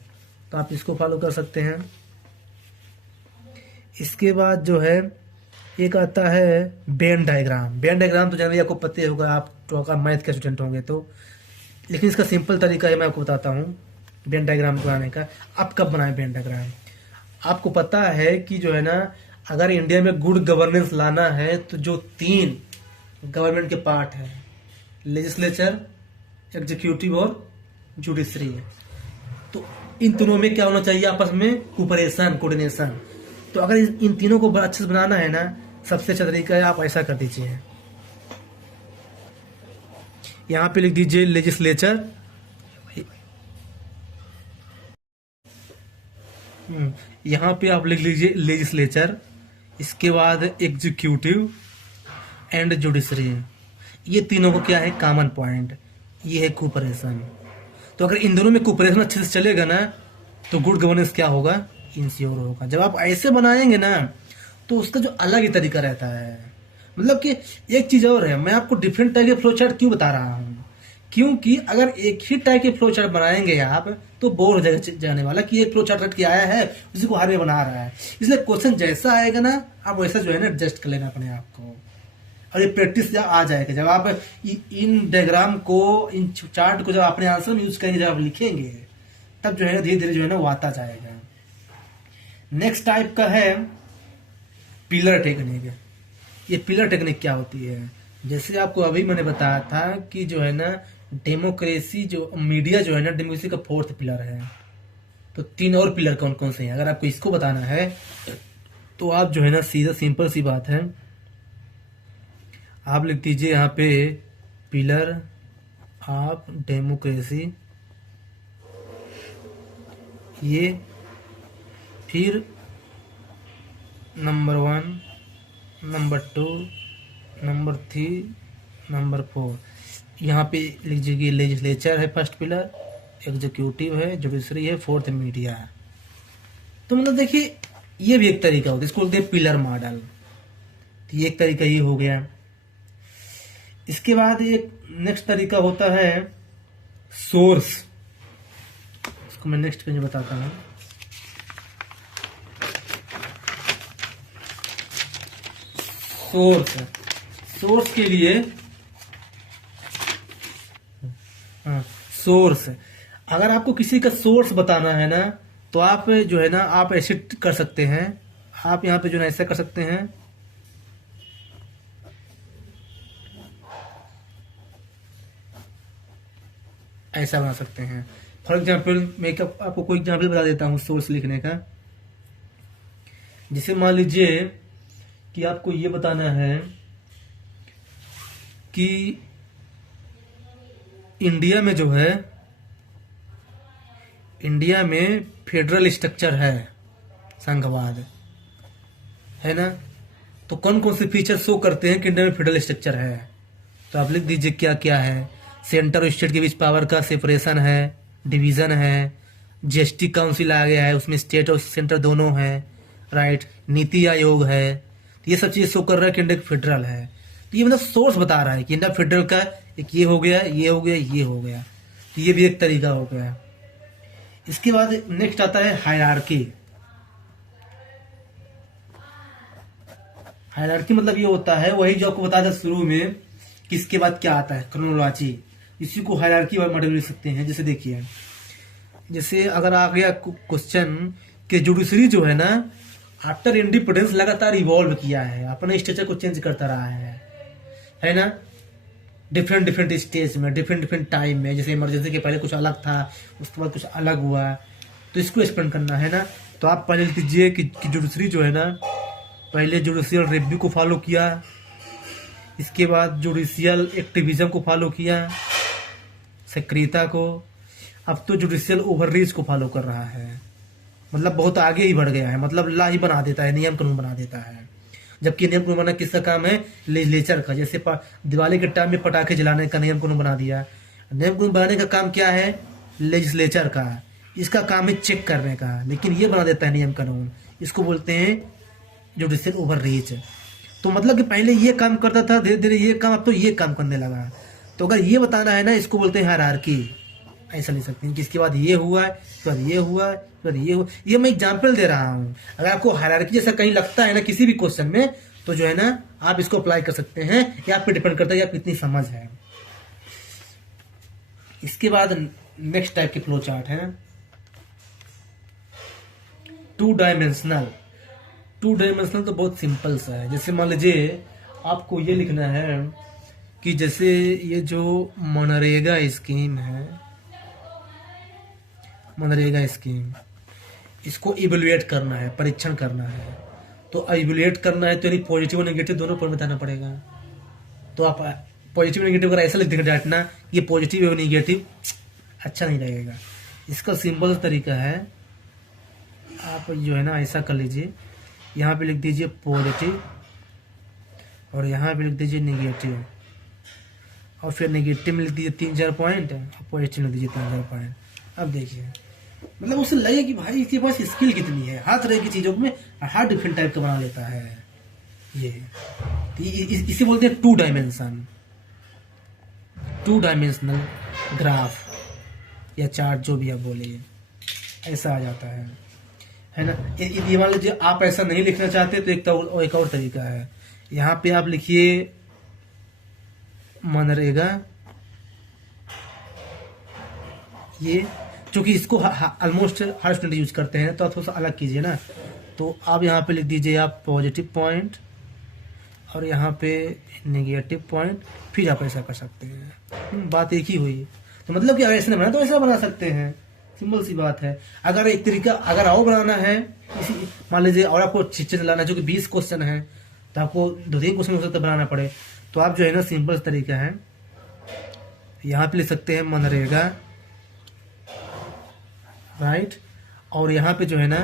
तो आप इसको फॉलो कर सकते हैं। इसके बाद जो है एक आता है वेन डायग्राम। वेन डायग्राम तो जनरली आपको पता ही होगा, आप तो अगर मैथ के स्टूडेंट होंगे तो। लेकिन इसका सिंपल तरीका है, मैं आपको बताता हूँ वेन डायग्राम बनाने का। आप कब बनाए वेन डायग्राम? आपको पता है कि जो है ना अगर इंडिया में गुड गवर्नेंस लाना है तो जो 3 गवर्नमेंट के पार्ट है, लेजिस्लेचर, एग्जीक्यूटिव और जुडिशरी, तो इन तीनों में क्या होना चाहिए आपस में, कोऑपरेशन, कोऑर्डिनेशन। तो अगर इन तीनों को अच्छे से बनाना है ना, सबसे अच्छा तरीका है आप ऐसा कर दीजिए, यहाँ पे लिख दीजिए लेजिस्लेचर, यहाँ पे आप लिख लीजिए लेजिस्लेचर, इसके बाद एग्जीक्यूटिव एंड जुडिशरी। ये तीनों को क्या है कॉमन पॉइंट, ये है कोऑपरेशन। तो अगर इन दोनों में कोऑपरेशन अच्छे से चलेगा ना तो गुड गवर्नेंस क्या होगा, इंश्योर होगा। जब आप ऐसे बनाएंगे ना तो उसका जो अलग ही तरीका रहता है। मतलब कि एक चीज और है, मैं आपको डिफरेंट टाइप के फ्लो चार्ट क्यों बता रहा हूँ, क्योंकि अगर एक ही टाइप के फ्लो चार्ट बनाएंगे आप तो बोर हो जाने वाला कि एक फ्लो चार्ट रट के आया है उसी को हर में बना रहा है। इसलिए क्वेश्चन जैसा आएगा ना आप वैसा जो है ना एडजस्ट कर लेना अपने आप को। और ये प्रैक्टिस जब आ जाएगा, जब आप इन डायग्राम को, इन चार्ट को जब अपने आंसर में यूज करेंगे, जब आप लिखेंगे, तब जो है धीरे धीरे जो है ना वो आता जाएगा। नेक्स्ट टाइप का है पिलर टेक्निक। ये पिलर टेक्निक क्या होती है? जैसे आपको अभी मैंने बताया था कि जो है ना डेमोक्रेसी, जो मीडिया जो है ना डेमोक्रेसी का फोर्थ पिलर है। तो 3 और पिलर कौन कौन से हैं? अगर आपको इसको बताना है तो आप जो है ना सीधा सिंपल सी बात है, आप लिख दीजिए यहाँ पे पिलर ऑफ डेमोक्रेसी, ये फिर नंबर 1, नंबर 2, नंबर 3, नंबर 4। यहाँ पे लिख दीजिए लेजिस्लेचर है फर्स्ट पिलर, एग्जीक्यूटिव है, जुडिशरी है, फोर्थ मीडिया है। तो मतलब देखिए ये भी एक तरीका होता है, इसको बोलते हैं पिलर मॉडल। तो ये एक तरीका ये हो गया। इसके बाद एक नेक्स्ट तरीका होता है सोर्स। इसको मैं नेक्स्ट पेज में बताता हूँ। सोर्स के लिए सोर्स, अगर आपको किसी का सोर्स बताना है ना तो आप जो है ना आप ऐसे कर सकते हैं, आप यहाँ पे जो है ऐसा कर सकते हैं, ऐसा बना सकते हैं। फॉर एग्जाम्पल मैं आपको कोई एग्जाम्पल बता देता हूँ सोर्स लिखने का। जिसे मान लीजिए कि आपको ये बताना है कि इंडिया में जो है, इंडिया में फेडरल स्ट्रक्चर है, संघवाद है ना, तो कौन कौन से फीचर शो करते हैं कि इंडिया में फेडरल स्ट्रक्चर है? तो आप लिख दीजिए क्या क्या है। सेंटर और स्टेट के बीच पावर का सेपरेशन है, डिवीजन है, जीएसटी काउंसिल आ गया है, उसमें स्टेट और सेंटर दोनों है, राइट, नीति आयोग है। तो ये सब चीजें शो कर रहा है कि इंडिया फेडरल है। तो ये मतलब सोर्स बता रहा है कि इंडिया फेडरल का एक ये हो गया, ये हो गया, ये हो गया। तो ये भी एक तरीका हो गया। इसके बाद नेक्स्ट आता है हायरार्की। हायरार्की मतलब ये होता है वही जो आपको बताया था शुरू में कि इसके बाद क्या आता है, क्रोनोलॉजी। इसी को हायरार्की मॉडल लिख सकते हैं। जैसे देखिए, जैसे अगर आ गया क्वेश्चन कि जुडिशरी जो है ना आफ्टर इंडिपेंडेंस लगातार इवॉल्व किया है, अपने स्ट्रक्चर को चेंज करता रहा है ना, डिफरेंट डिफरेंट स्टेज में, डिफरेंट डिफरेंट टाइम में। जैसे इमरजेंसी के पहले कुछ अलग था, उसके बाद कुछ अलग हुआ, तो इसको एक्सप्लेन करना है ना। तो आप पहले लिख दीजिए कि जुडिशरी जो है ना पहले जुडिशियल रिव्यू को फॉलो किया, इसके बाद जुडिशियल एक्टिविज्म को फॉलो किया, सक्रियता को, अब तो जुडिशियल ओवररीच को फॉलो कर रहा है। मतलब बहुत आगे ही बढ़ गया है, मतलब लॉ ही बना देता है, नियम कानून बना देता है। जबकि नियम कानून बनाना किसका काम है? लेजिस्लेचर का। जैसे दिवाली के टाइम में पटाखे जलाने का नियम कानून बना दिया। नियम कानून बनाने का काम क्या है? लेजिस्लेचर का। इसका काम है चेक करने का, लेकिन ये बना देता है नियम कानून। इसको बोलते हैं जुडिशियल ओवररीच। तो मतलब कि पहले ये काम करता था, धीरे धीरे ये काम, अब तो ये काम करने लगा। तो अगर ये बताना है ना, इसको बोलते हैं हायरार्की। ऐसा लिख सकते हैं कि इसके बाद ये हुआ, इसके बाद ये हुआ, इसके बाद ये हुआ। ये मैं एग्जाम्पल दे रहा हूँ। अगर आपको हायरार्की जैसा कहीं लगता है ना किसी भी क्वेश्चन में, तो जो है ना आप इसको अप्लाई कर सकते हैं। ये आप पे डिपेंड करता है कि आप कितनी समझ है। इसके बाद नेक्स्ट टाइप के फ्लो चार्ट है 2 डायमेंशनल। 2 डायमेंशनल तो बहुत सिंपल सा है। जैसे मान लीजिए आपको ये लिखना है कि जैसे ये जो मनरेगा स्कीम है, मनरेगा स्कीम, इसको इवेलुएट करना है, परीक्षण करना है। तो इवेलुएट करना है तो यानी पॉजिटिव और नेगेटिव दोनों पर बताना पड़ेगा। तो आप पॉजिटिव और नेगेटिव अगर ऐसा लिख देंगे डांटना, ये पॉजिटिव और नेगेटिव, अच्छा नहीं लगेगा। इसका सिंपल तरीका है, आप जो है ना ऐसा कर लीजिए, यहाँ पे लिख दीजिए पॉजिटिव और यहाँ पे लिख दीजिए नेगेटिव, और फिर नेगेटिव में लिख दीजिए 3-4 पॉइंट और पॉजिटिव लिख दीजिए 3-4 पॉइंट। अब देखिए मतलब उसे लगे कि भाई इसके पास स्किल कितनी है, हर तरह की चीजों में हर डिफरेंट टाइप का बना लेता है ये। इसे बोलते हैं 2 डायमेंशन, 2 डायमेंशनल ग्राफ या चार्ट, जो भी आप बोलिए, ऐसा आ जाता है ना। ये मान लीजिए आप ऐसा नहीं लिखना चाहते तो एक और तरीका है। यहाँ पे आप लिखिए मनरेगा, ये चूंकि इसको ऑलमोस्ट हर स्टूडेंट यूज करते हैं तो आप थोड़ा सा अलग कीजिए ना। तो आप यहाँ पे लिख दीजिए आप पॉजिटिव पॉइंट और यहाँ पे नेगेटिव पॉइंट, फिर आप ऐसा कर सकते हैं। बात एक ही हुई। तो मतलब कि अगर ऐसे बना तो ऐसा बना सकते हैं, सिंपल सी बात है। अगर एक तरीका अगर और बनाना है, इसी मान लीजिए और आपको चीजें चलाना है जो कि 20 क्वेश्चन है तो आपको 2-3 क्वेश्चन हो सकता है बनाना पड़े, तो आप जो है ना सिंपल तरीका है, यहाँ पे लिख सकते हैं मनरेगा, राइट, और यहाँ पे जो है ना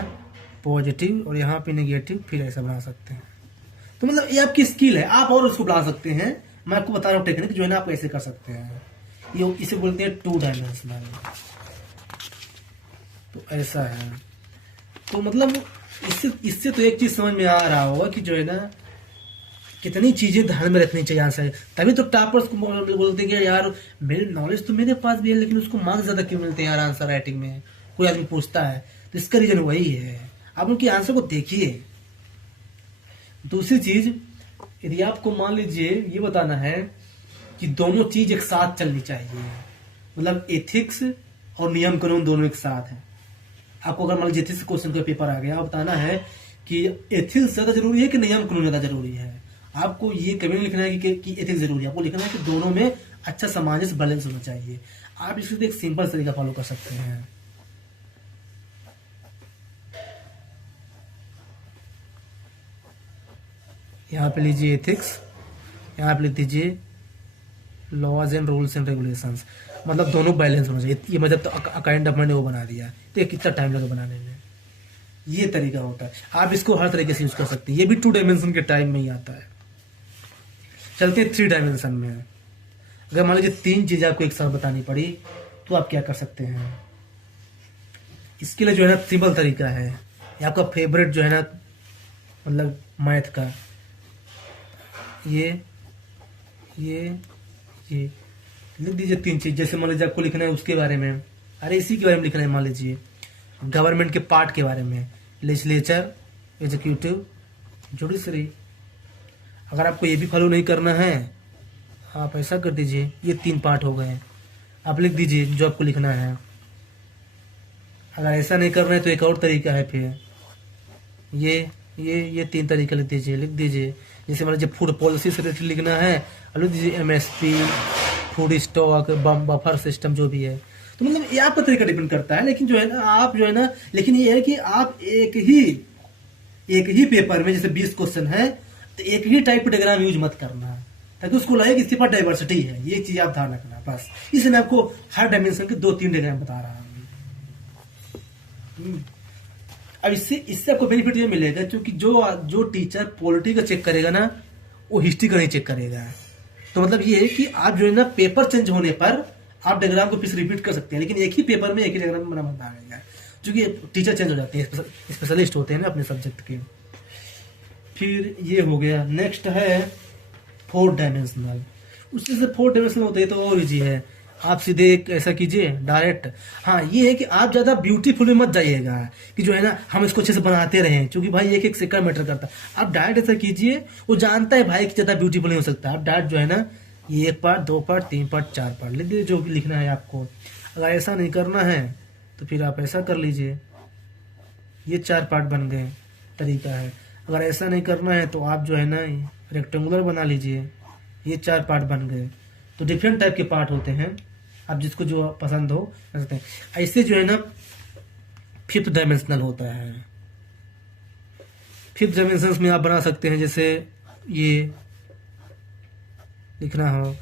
पॉजिटिव और यहाँ पे नेगेटिव, फिर ऐसा बना सकते हैं। तो मतलब ये आपकी स्किल है, आप और उसको बना सकते हैं। मैं आपको बता रहा हूँ टेक्निक जो है ना आप ऐसे कर सकते हैं। ये इसे बोलते हैं 2 डायमेंशनल। तो ऐसा है। तो मतलब इससे इससे तो एक चीज समझ में आ रहा होगा कि जो है ना कितनी चीजें ध्यान में रखनी चाहिए आंसर। तभी तो टॉपर्स को बोलते हैं कि यार मेरे नॉलेज तो मेरे पास भी है लेकिन उसको मार्क्स ज्यादा क्यों मिलते हैं यार आंसर राइटिंग में, कोई आदमी पूछता है। तो इसका रीजन वही है, आप उनके आंसर को देखिए। दूसरी चीज, यदि आपको मान लीजिए ये बताना है कि दोनों चीज एक साथ चलनी चाहिए, मतलब एथिक्स और नियम कानून दोनों एक साथ है। आपको अगर मान लीजिए एथिक्स क्वेश्चन का पेपर आ गया, आप बताना है कि एथिक्स ज्यादा जरूरी है कि नियम कानून ज्यादा जरूरी है। आपको ये कभी नहीं लिखना है कि एथिक्स जरूरी है, आपको लिखना है कि दोनों में अच्छा सामंजस्य बैलेंस होना चाहिए। आप इसको एक सिंपल तरीका फॉलो कर सकते हैं। यहाँ पे लीजिए एथिक्स, यहाँ पे लिख दीजिए laws and rules and regulations, मतलब दोनों बैलेंस होना चाहिए। ये मतलब तो काइंड ऑफ मैंने वो बना दिया, तो कितना टाइम लगा बनाने में, ये तरीका होता है। आप इसको हर तरीके से यूज कर सकते हैं। ये भी 2 डायमेंशन के टाइम में ही आता है। चलते हैं 3 डायमेंशन में। अगर मान लीजिए 3 चीजें आपको एक साथ बतानी पड़ी तो आप क्या कर सकते हैं। इसके लिए जो है ना सिंपल तरीका है, ये आपका फेवरेट जो है ना मतलब मैथ का, ये लिख दीजिए 3 चीज। जैसे मान लीजिए आपको लिखना है उसके बारे में, अरे इसी के बारे में लिखना है, मान लीजिए गवर्नमेंट के पार्ट के बारे में, लेजिस्लेचर, एग्जीक्यूटिव, जुडिशरी। अगर आपको ये भी फॉलो नहीं करना है आप ऐसा कर दीजिए, ये 3 पार्ट हो गए, आप लिख दीजिए जो आपको लिखना है। अगर ऐसा नहीं करना है तो एक और तरीका है, फिर ये 3 तरीका लिख दीजिए। जैसे मान लीजिए फूड पॉलिसी से रिलेटेड लिखना है, लिख दीजिए MSP, food stock, buffer system, जो भी है। तो मतलब ये आपका तरीका डिपेंड करता है, लेकिन जो है ना आप जो है ना, लेकिन ये है कि आप एक ही पेपर में जैसे 20 क्वेश्चन है तो एक ही टाइप का डायग्राम यूज मत करना, ताकि उसको लगे कि इसके पास डाइवर्सिटी है। ये चीज आप ध्यान रखना बस। इसलिए मैं आपको हर डायमेंशन के 2-3 डायग्राम बता रहा हूँ। अब इससे आपको बेनिफिट ये मिलेगा क्योंकि जो टीचर पॉलिटी का चेक करेगा ना वो हिस्ट्री का नहीं चेक करेगा। तो मतलब ये है कि आप जो है ना पेपर चेंज होने पर आप डायग्राम को फिर से रिपीट कर सकते हैं, लेकिन एक ही पेपर में एक ही डायग्राम बना रहेगा क्योंकि टीचर चेंज हो जाते हैं, स्पेशलिस्ट होते हैं ना अपने सब्जेक्ट के। फिर ये हो गया। नेक्स्ट है 4 डायमेंशनल। उससे से 4 डायमेंशनल होते हैं तो और इजी है। आप सीधे ऐसा कीजिए डायरेक्ट। हाँ ये है कि आप ज्यादा ब्यूटीफुल में मत जाइएगा कि जो है ना हम इसको अच्छे से बनाते रहें, क्योंकि भाई एक सेकंड मैटर करता है। आप डायरेक्ट ऐसा कीजिए, वो जानता है भाई कि ज्यादा ब्यूटीफुल नहीं हो सकता। आप डायरेक्ट जो है ना ये 1 पार्ट, 2 पार्ट, 3 पार्ट, 4 पार्ट लिख दीजिए जो भी लिखना है आपको। अगर ऐसा नहीं करना है तो फिर आप ऐसा कर लीजिए, ये 4 पार्ट बन गए, तरीका है। अगर ऐसा नहीं करना है तो आप जो है ना रेक्टेंगुलर बना लीजिए, ये 4 पार्ट बन गए। तो डिफरेंट टाइप के पार्ट होते हैं, आप जिसको जो पसंद हो कर सकते हैं। ऐसे जो है ना 5th डायमेंशनल होता है। 5th डायमेंशन में आप बना सकते हैं, जैसे ये लिखना हो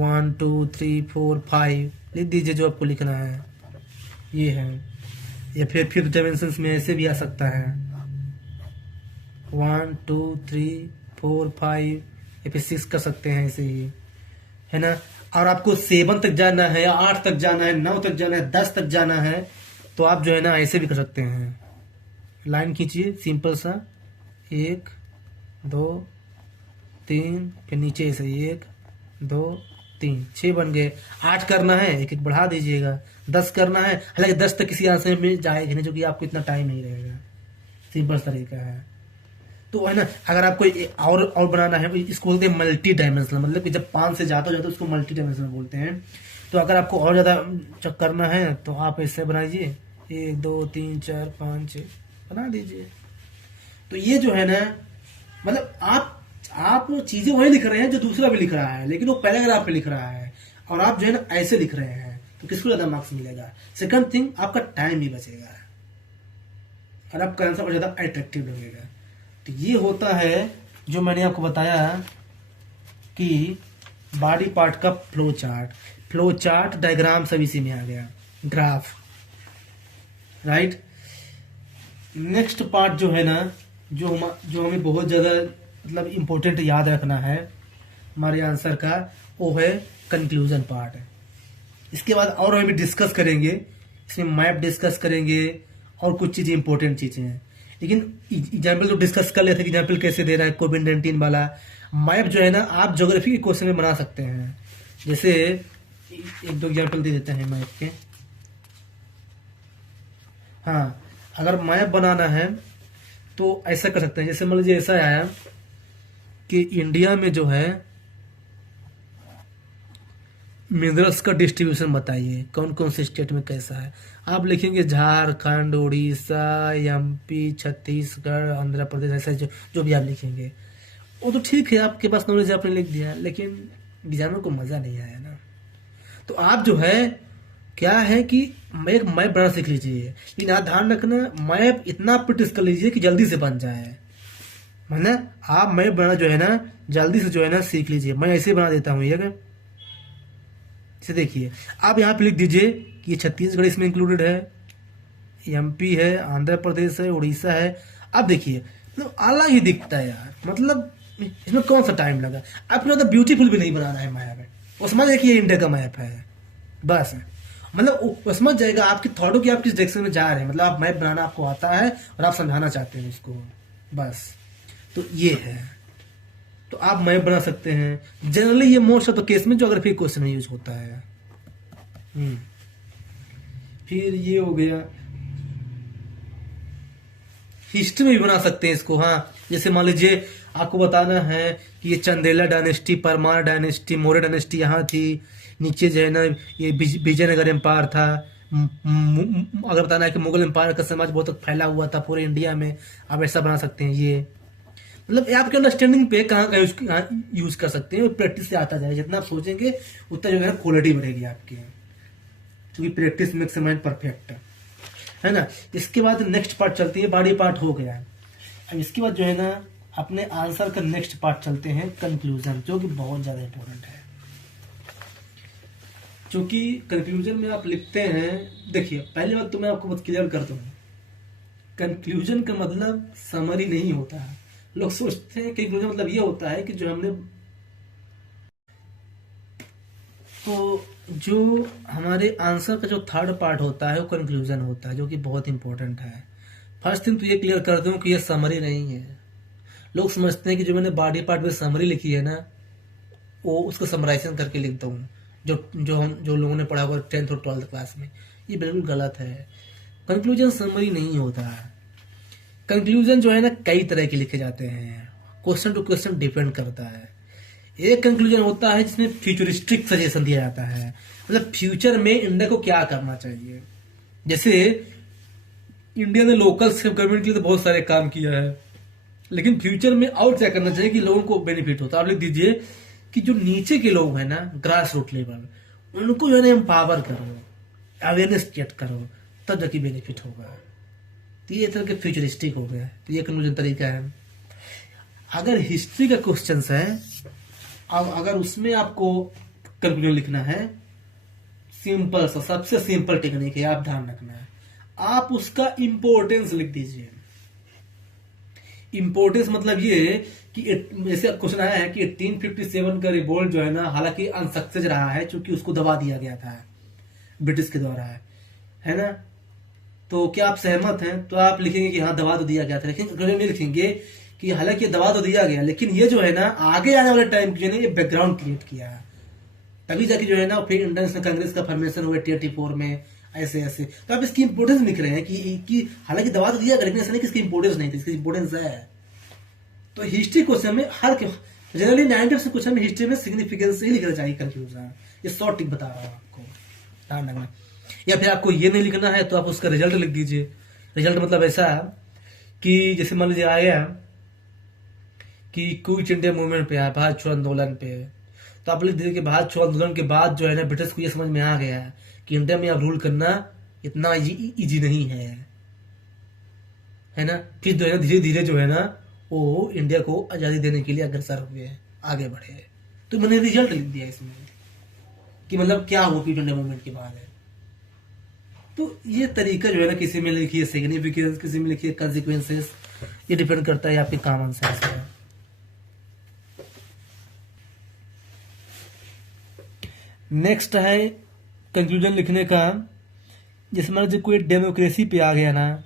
1 2 3 4 5 लिख दीजिए जो आपको लिखना है, ये है। या फिर 5th डायमेंशन में ऐसे भी आ सकता है 1 2 3 4 5, या फिर 6 कर सकते हैं ऐसे ही, है ना। और आपको 7 तक जाना है, 8 तक जाना है, 9 तक जाना है, 10 तक जाना है, तो आप जो है ना ऐसे भी कर सकते हैं। लाइन खींचिए सिंपल सा, 1 2 3, फिर नीचे ऐसे 1 2 3, 6 बन गए। 8 करना है, एक बढ़ा दीजिएगा। 10 करना है, हालांकि 10 तक किसी आंसर में जाएगा नहीं, जो कि आपको इतना टाइम नहीं रहेगा। सिंपल तरीका है। तो है ना, अगर आपको और बनाना है, इसको बोलते हैं मल्टी डायमेंशनल, मतलब कि जब 5 से ज़्यादा हो जाता है उसको मल्टी डायमेंशनल बोलते हैं। तो अगर आपको और ज़्यादा चेक करना है तो आप ऐसे बनाइए, 1 2 3 4 5 6 बना दीजिए। तो ये जो है ना, मतलब आप चीजें वही लिख रहे हैं जो दूसरा भी लिख रहा है, लेकिन वो पैराग्राफ पे लिख रहा है और आप जो है ना ऐसे लिख रहे हैं, तो किसको ज्यादा मार्क्स मिलेगा? सेकंड थिंग, आपका टाइम भी बचेगा और आपका आंसर और ज्यादा अट्रैक्टिव लगेगा। तो ये होता है जो मैंने आपको बताया कि बॉडी पार्ट का फ्लो चार्ट डायग्राम सब इसी में आ गया, ग्राफ, राइट। नेक्स्ट पार्ट जो है ना, जो हमें बहुत ज़्यादा मतलब इम्पोर्टेंट याद रखना है हमारे आंसर का, वो है कंक्लूजन पार्ट। इसके बाद और हम डिस्कस करेंगे, इसमें मैप डिस्कस करेंगे और कुछ चीज़ें इंपॉर्टेंट चीज़ें हैं, लेकिन एग्जाम्पल तो डिस्कस कर लेते हैं। एग्जाम्पल कैसे दे रहा है कोविड-19 वाला। मैप जो है ना आप ज्योग्राफी के क्वेश्चन में बना सकते हैं। जैसे 1-2 एग्जाम्पल दे देते हैं मैप के। हाँ, अगर मैप बनाना है तो ऐसा कर सकते हैं, जैसे मान लीजिए ऐसा आया कि इंडिया में जो है मिनरल्स का डिस्ट्रीब्यूशन बताइए, कौन कौन से स्टेट में कैसा है। आप लिखेंगे झारखंड, उड़ीसा, एमपी, छत्तीसगढ़, आंध्र प्रदेश, ऐसा जो भी आप लिखेंगे वो तो ठीक है, आपके पास नॉलेज आपने लिख दिया, लेकिन एग्जामिनर को मजा नहीं आया ना। तो आप जो है क्या है कि एक मैप बनाना सीख लीजिए, लेकिन आप ध्यान रखना मैप इतना प्रैक्टिस कर लीजिए कि जल्दी से बन जाए, है ना। आप मैप बनाना जो है ना जल्दी से जो है ना सीख लीजिए। मैं ऐसे बना देता हूँ ये, जैसे देखिए आप यहाँ पे लिख दीजिए कि ये छत्तीसगढ़ इसमें इंक्लूडेड है, एमपी है, आंध्र प्रदेश है, उड़ीसा है। आप देखिए मतलब अलग ही दिखता है यार, मतलब इसमें कौन सा टाइम लगा। आपको ज़्यादा ब्यूटीफुल भी नहीं बनाना है मैप, वो समझ देखिए इंडिया का मैप है बस, मतलब वो समझ जाएगा आपकी थॉटों की, आप किस डायरेक्शन में जा रहे हैं। मतलब आप मैप बनाना आपको आता है और आप समझाना चाहते हैं उसको, बस। तो ये है, तो आप मैप बना सकते हैं। जनरली ये मोस्ट ऑफ द केस में ज्योग्राफी क्वेश्चन में यूज होता है। फिर ये हो गया, हिस्ट्री में भी बना सकते हैं इसको। हाँ, जैसे मान लीजिए आपको बताना है कि ये Chandela dynasty, Parmar dynasty, Maurya dynasty यहाँ थी, नीचे जो है ना ये विजयनगर एम्पायर था। अगर बताना है कि मुगल एम्पायर का समाज बहुत फैला हुआ था पूरे इंडिया में, आप ऐसा बना सकते हैं। ये मतलब आपके अंडरस्टैंडिंग पे कहाँ यूज कर सकते हैं, प्रैक्टिस से आता जाए। जितना आप सोचेंगे उतना जो है क्वालिटी बढ़ेगी आपकी, क्योंकि प्रैक्टिस मेक्स माइंड परफेक्ट, है ना। इसके बाद नेक्स्ट पार्ट चलती है, बॉडी पार्ट हो गया। अब इसके बाद जो है ना अपने आंसर का नेक्स्ट पार्ट चलते हैं, कंक्लूजन, जो कि बहुत ज्यादा इंपॉर्टेंट है। क्योंकि कंक्लूजन में आप लिखते हैं, देखिए पहली बात तो मैं आपको बहुत क्लियर कर दूं, कंक्लूजन का मतलब समरी नहीं होता है। लोग सोचते हैं कंक्लूजन मतलब ये होता है कि जो हमने, तो जो हमारे आंसर का जो थर्ड पार्ट होता है वो कंक्लूजन होता है, जो कि बहुत इंपॉर्टेंट है। फर्स्ट थिंग तो ये क्लियर कर दूं कि ये समरी नहीं है। लोग समझते हैं कि जो मैंने बॉडी पार्ट में समरी लिखी है ना, वो उसको समराइजेशन करके लिख दूँ, जो लोगों ने पढ़ा हुआ 10th और 12th क्लास में। ये बिल्कुल गलत है। कंक्लूजन समरी नहीं होता है। कंक्लूजन जो है ना कई तरह के लिखे जाते हैं, क्वेश्चन टू क्वेश्चन डिपेंड करता है। एक कंक्लूजन होता है जिसमें फ्यूचरिस्टिक सजेशन दिया जाता है, मतलब फ्यूचर में इंडिया को क्या करना चाहिए। जैसे इंडिया ने लोकल सेल्फ गवर्नमेंट के लिए तो बहुत सारे काम किया है, लेकिन फ्यूचर में और क्या करना चाहिए कि लोगों को बेनिफिट होता है। आप लिख दीजिए कि जो नीचे के लोग हैं ना, ग्रास रूट लेवल, उनको जो है ना एम्पावर करो, अवेयरनेस क्रिएट करो, तब जाके बेनिफिट होगा। तो ये तरह के फ्यूचरिस्टिक हो गया। तो ये कंक्लूजन तरीका है। अगर हिस्ट्री का क्वेश्चन है, अब अगर उसमें आपको कंक्लूजन लिखना है, सिंपल सा, सबसे सिंपल टेक्निक है, आप ध्यान रखना है, आप उसका इंपॉर्टेंस लिख दीजिए। इंपॉर्टेंस मतलब ये कि ऐसे क्वेश्चन आया है कि 1857 का रिवोल्ट जो है ना, हालांकि अनसक्सेस रहा है क्योंकि उसको दबा दिया गया था ब्रिटिश के द्वारा, है ना। तो क्या आप सहमत हैं? तो आप लिखेंगे कि हाँ दबा तो दिया गया था, लेकिन अगर में लिखेंगे कि हालांकि दबा तो दिया गया, लेकिन ये जो है ना आगे आने वाले टाइम के लिए ये बैकग्राउंड क्रिएट किया है, तभी जाके जो है ना फिर इंडियन नेशनल कांग्रेस का फॉर्मेशन हुआ 1884 में, ऐसे ऐसे। तो आप इसकी इंपोर्टेंस लिख रहे हैं कि हालांकि दबा तो दिया गया, लेकिन ऐसा नहीं कि इसकी इंपोर्टेंस नहीं थी, इसकी इंपोर्टेंस है। तो हिस्ट्री क्वेश्चन में हर जनरली 90% क्वेश्चन में हिस्ट्री में सिग्निफिकेंस ही लिखना चाहिए, कंफ्यूजन। ये शॉर्ट टिक बता रहा हूँ आपको, ध्यान रखना। या फिर आपको ये नहीं लिखना है तो आप उसका रिजल्ट लिख दीजिए। रिजल्ट मतलब ऐसा कि जैसे मान लीजिए आया कि क्विट इंडिया मूवमेंट पे है, भारत छोड़ो आंदोलन पे, तो आप लिख दीजिए कि भारत छोड़ो आंदोलन के बाद जो है ना ब्रिटिश को ये समझ में आ गया कि इंडिया में अब रूल करना इतना इजी नहीं है ना। फिर जो है ना धीरे धीरे जो है ना वो इंडिया को आजादी देने के लिए अग्रसर हुए, आगे बढ़े। तो मैंने रिजल्ट लिख दिया इसमें कि मतलब क्या हुआ क्विट इंडिया मूवमेंट के बाद है। तो ये तरीका जो है ना, किसी में लिखिए सिग्निफिकेंस, किसी में लिखिए कंसिक्वेंसेस, ये डिपेंड करता है आपके कॉमन सेंस पे। नेक्स्ट है कंक्लूजन लिखने का। जैसे मान लीजिए कोई डेमोक्रेसी पे आ गया ना,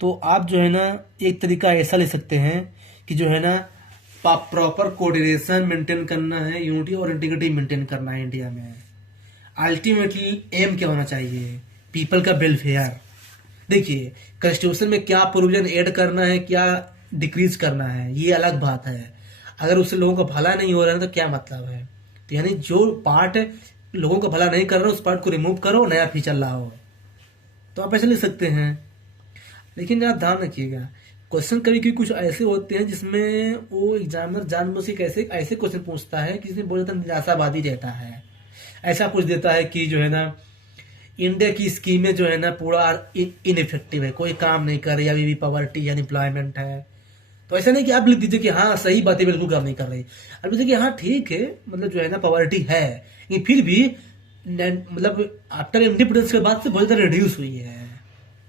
तो आप जो है ना एक तरीका ऐसा ले सकते हैं कि जो है ना प्रॉपर कोऑर्डिनेशन मेंटेन करना है, यूनिटी और इंटीग्रिटी मेंटेन करना है इंडिया में। अल्टीमेटली एम क्या होना चाहिए, पीपल का वेलफेयर। देखिए कॉन्स्टिट्यूशन में क्या प्रोविजन ऐड करना है, क्या डिक्रीज करना है, ये अलग बात है। अगर उससे लोगों का भला नहीं हो रहा है तो क्या मतलब है। तो यानी जो पार्ट लोगों का भला नहीं कर रहा उस पार्ट को रिमूव करो, नया फीचर लाओ। तो आप ऐसे लिख सकते हैं। लेकिन आप ध्यान रखिएगा, क्वेश्चन कभी कभी कुछ ऐसे होते हैं जिसमें वो एग्जामिनर जानबूझ के कैसे ऐसे क्वेश्चन पूछता है कि जिसमें बहुत ज्यादा निराशावादी रहता है। ऐसा कुछ देता है कि जो है ना इंडिया की स्कीमें जो है ना पूरा इनइफेक्टिव है, कोई काम नहीं कर रही, अभी भी पॉवर्टी या अनएम्प्लॉयमेंट है। तो ऐसा नहीं कि आप लिख दीजिए कि हाँ सही बातें बिल्कुल काम नहीं कर रही, आप लिखिए कि हाँ ठीक है, मतलब जो है ना पॉवर्टी है, लेकिन फिर भी मतलब आफ्टर इंडिपेंडेंस के बाद से बहुत ज्यादा रिड्यूस हुई है।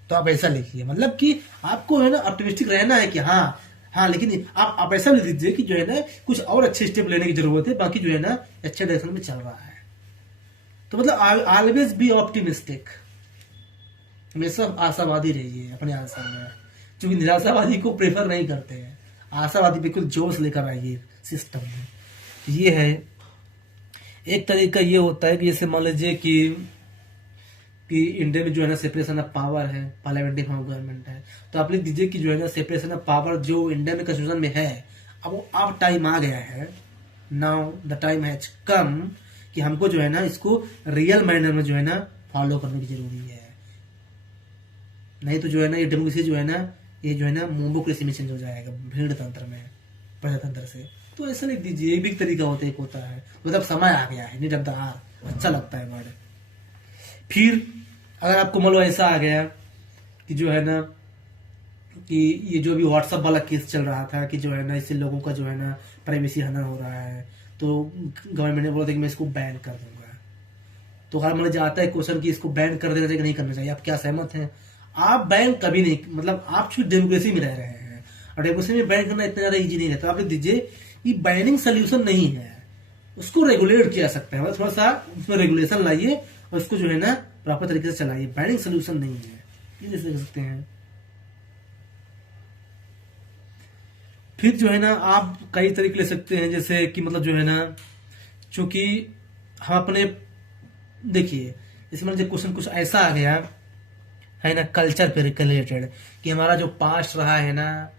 तो आप ऐसा लिखिए, मतलब कि आपको है ना ऑप्टिमिस्टिक रहना है कि हाँ लेकिन आप ऐसा लिख दीजिए कि जो है ना कुछ और अच्छे स्टेप लेने की जरूरत है, बाकी जो है ना अच्छे डायरेक्शन में चल रहा है। तो मतलब ऑलवेज बी ऑप्टिमिस्टिक, हमेशा आशावादी रहिए अपने आंसर में, क्योंकि निराशावादी को प्रेफर नहीं करते हैं। आशावादी बिल्कुल जोश लेकर आइए सिस्टम में। ये है एक तरीका। ये होता है कि जैसे मान लीजिए कि इंडिया में जो है ना सेपरेशन ऑफ पावर है, पार्लियामेंट्री फॉर्म ऑफ गवर्नमेंट है, तो आप लिख दीजिए कि जो है ना सेपरेशन ऑफ पावर जो इंडिया में कॉन्स्टिट्यूशन में है, अब टाइम आ गया है, नाउ द टाइम हैज कम कि हमको जो है ना इसको रियल मैनर में जो है ना फॉलो करने की जरूरी है। नहीं तो जो है ना ये डेमोक्रेसी जो है ना ये जो है ना मोमोक्रेसी में चेंज हो जाएगा, भीड़ तंत्र में, प्रजातंत्र से। तो ऐसा लिख दीजिए, ये भी एक तरीका होता है, एक होता है मतलब समय आ गया है, नीड ऑफ द आवर, अच्छा लगता है वर्ड। फिर अगर आपको मान लो ऐसा आ गया कि जो है ना कि ये जो भी व्हाट्सएप वाला केस चल रहा था कि जो है ना इससे लोगों का जो है ना प्राइवेसी हनन हो रहा है, तो गवर्नमेंट ने बोला था कि मैं इसको बैन कर दूंगा। तो अगर मैंने जाता है क्वेश्चन कि इसको बैन कर देना चाहिए नहीं करना चाहिए, आप क्या सहमत हैं? आप बैन कभी नहीं, मतलब आप सिर्फ डेमोक्रेसी में रह रहे हैं और डेमोक्रेसी में बैन करना इतना ज्यादा ईजी नहीं है। तो आप लिख दीजिए कि बैनिंग सोल्यूशन नहीं है, उसको रेगुलेट किया सकता है, मतलब थोड़ा सा उसमें रेगुलेशन लाइए और उसको जो है ना प्रॉपर तरीके से चलाइए। बैनिंग सोल्यूशन नहीं है, ये देख सकते हैं। फिर जो है ना आप कई तरीके ले सकते हैं, जैसे कि मतलब जो है ना चूंकि हम अपने देखिए इसमें मान लीजिए क्वेश्चन कुछ ऐसा आ गया है ना कल्चर पे रिलेटेड कि हमारा जो पास्ट रहा है ना,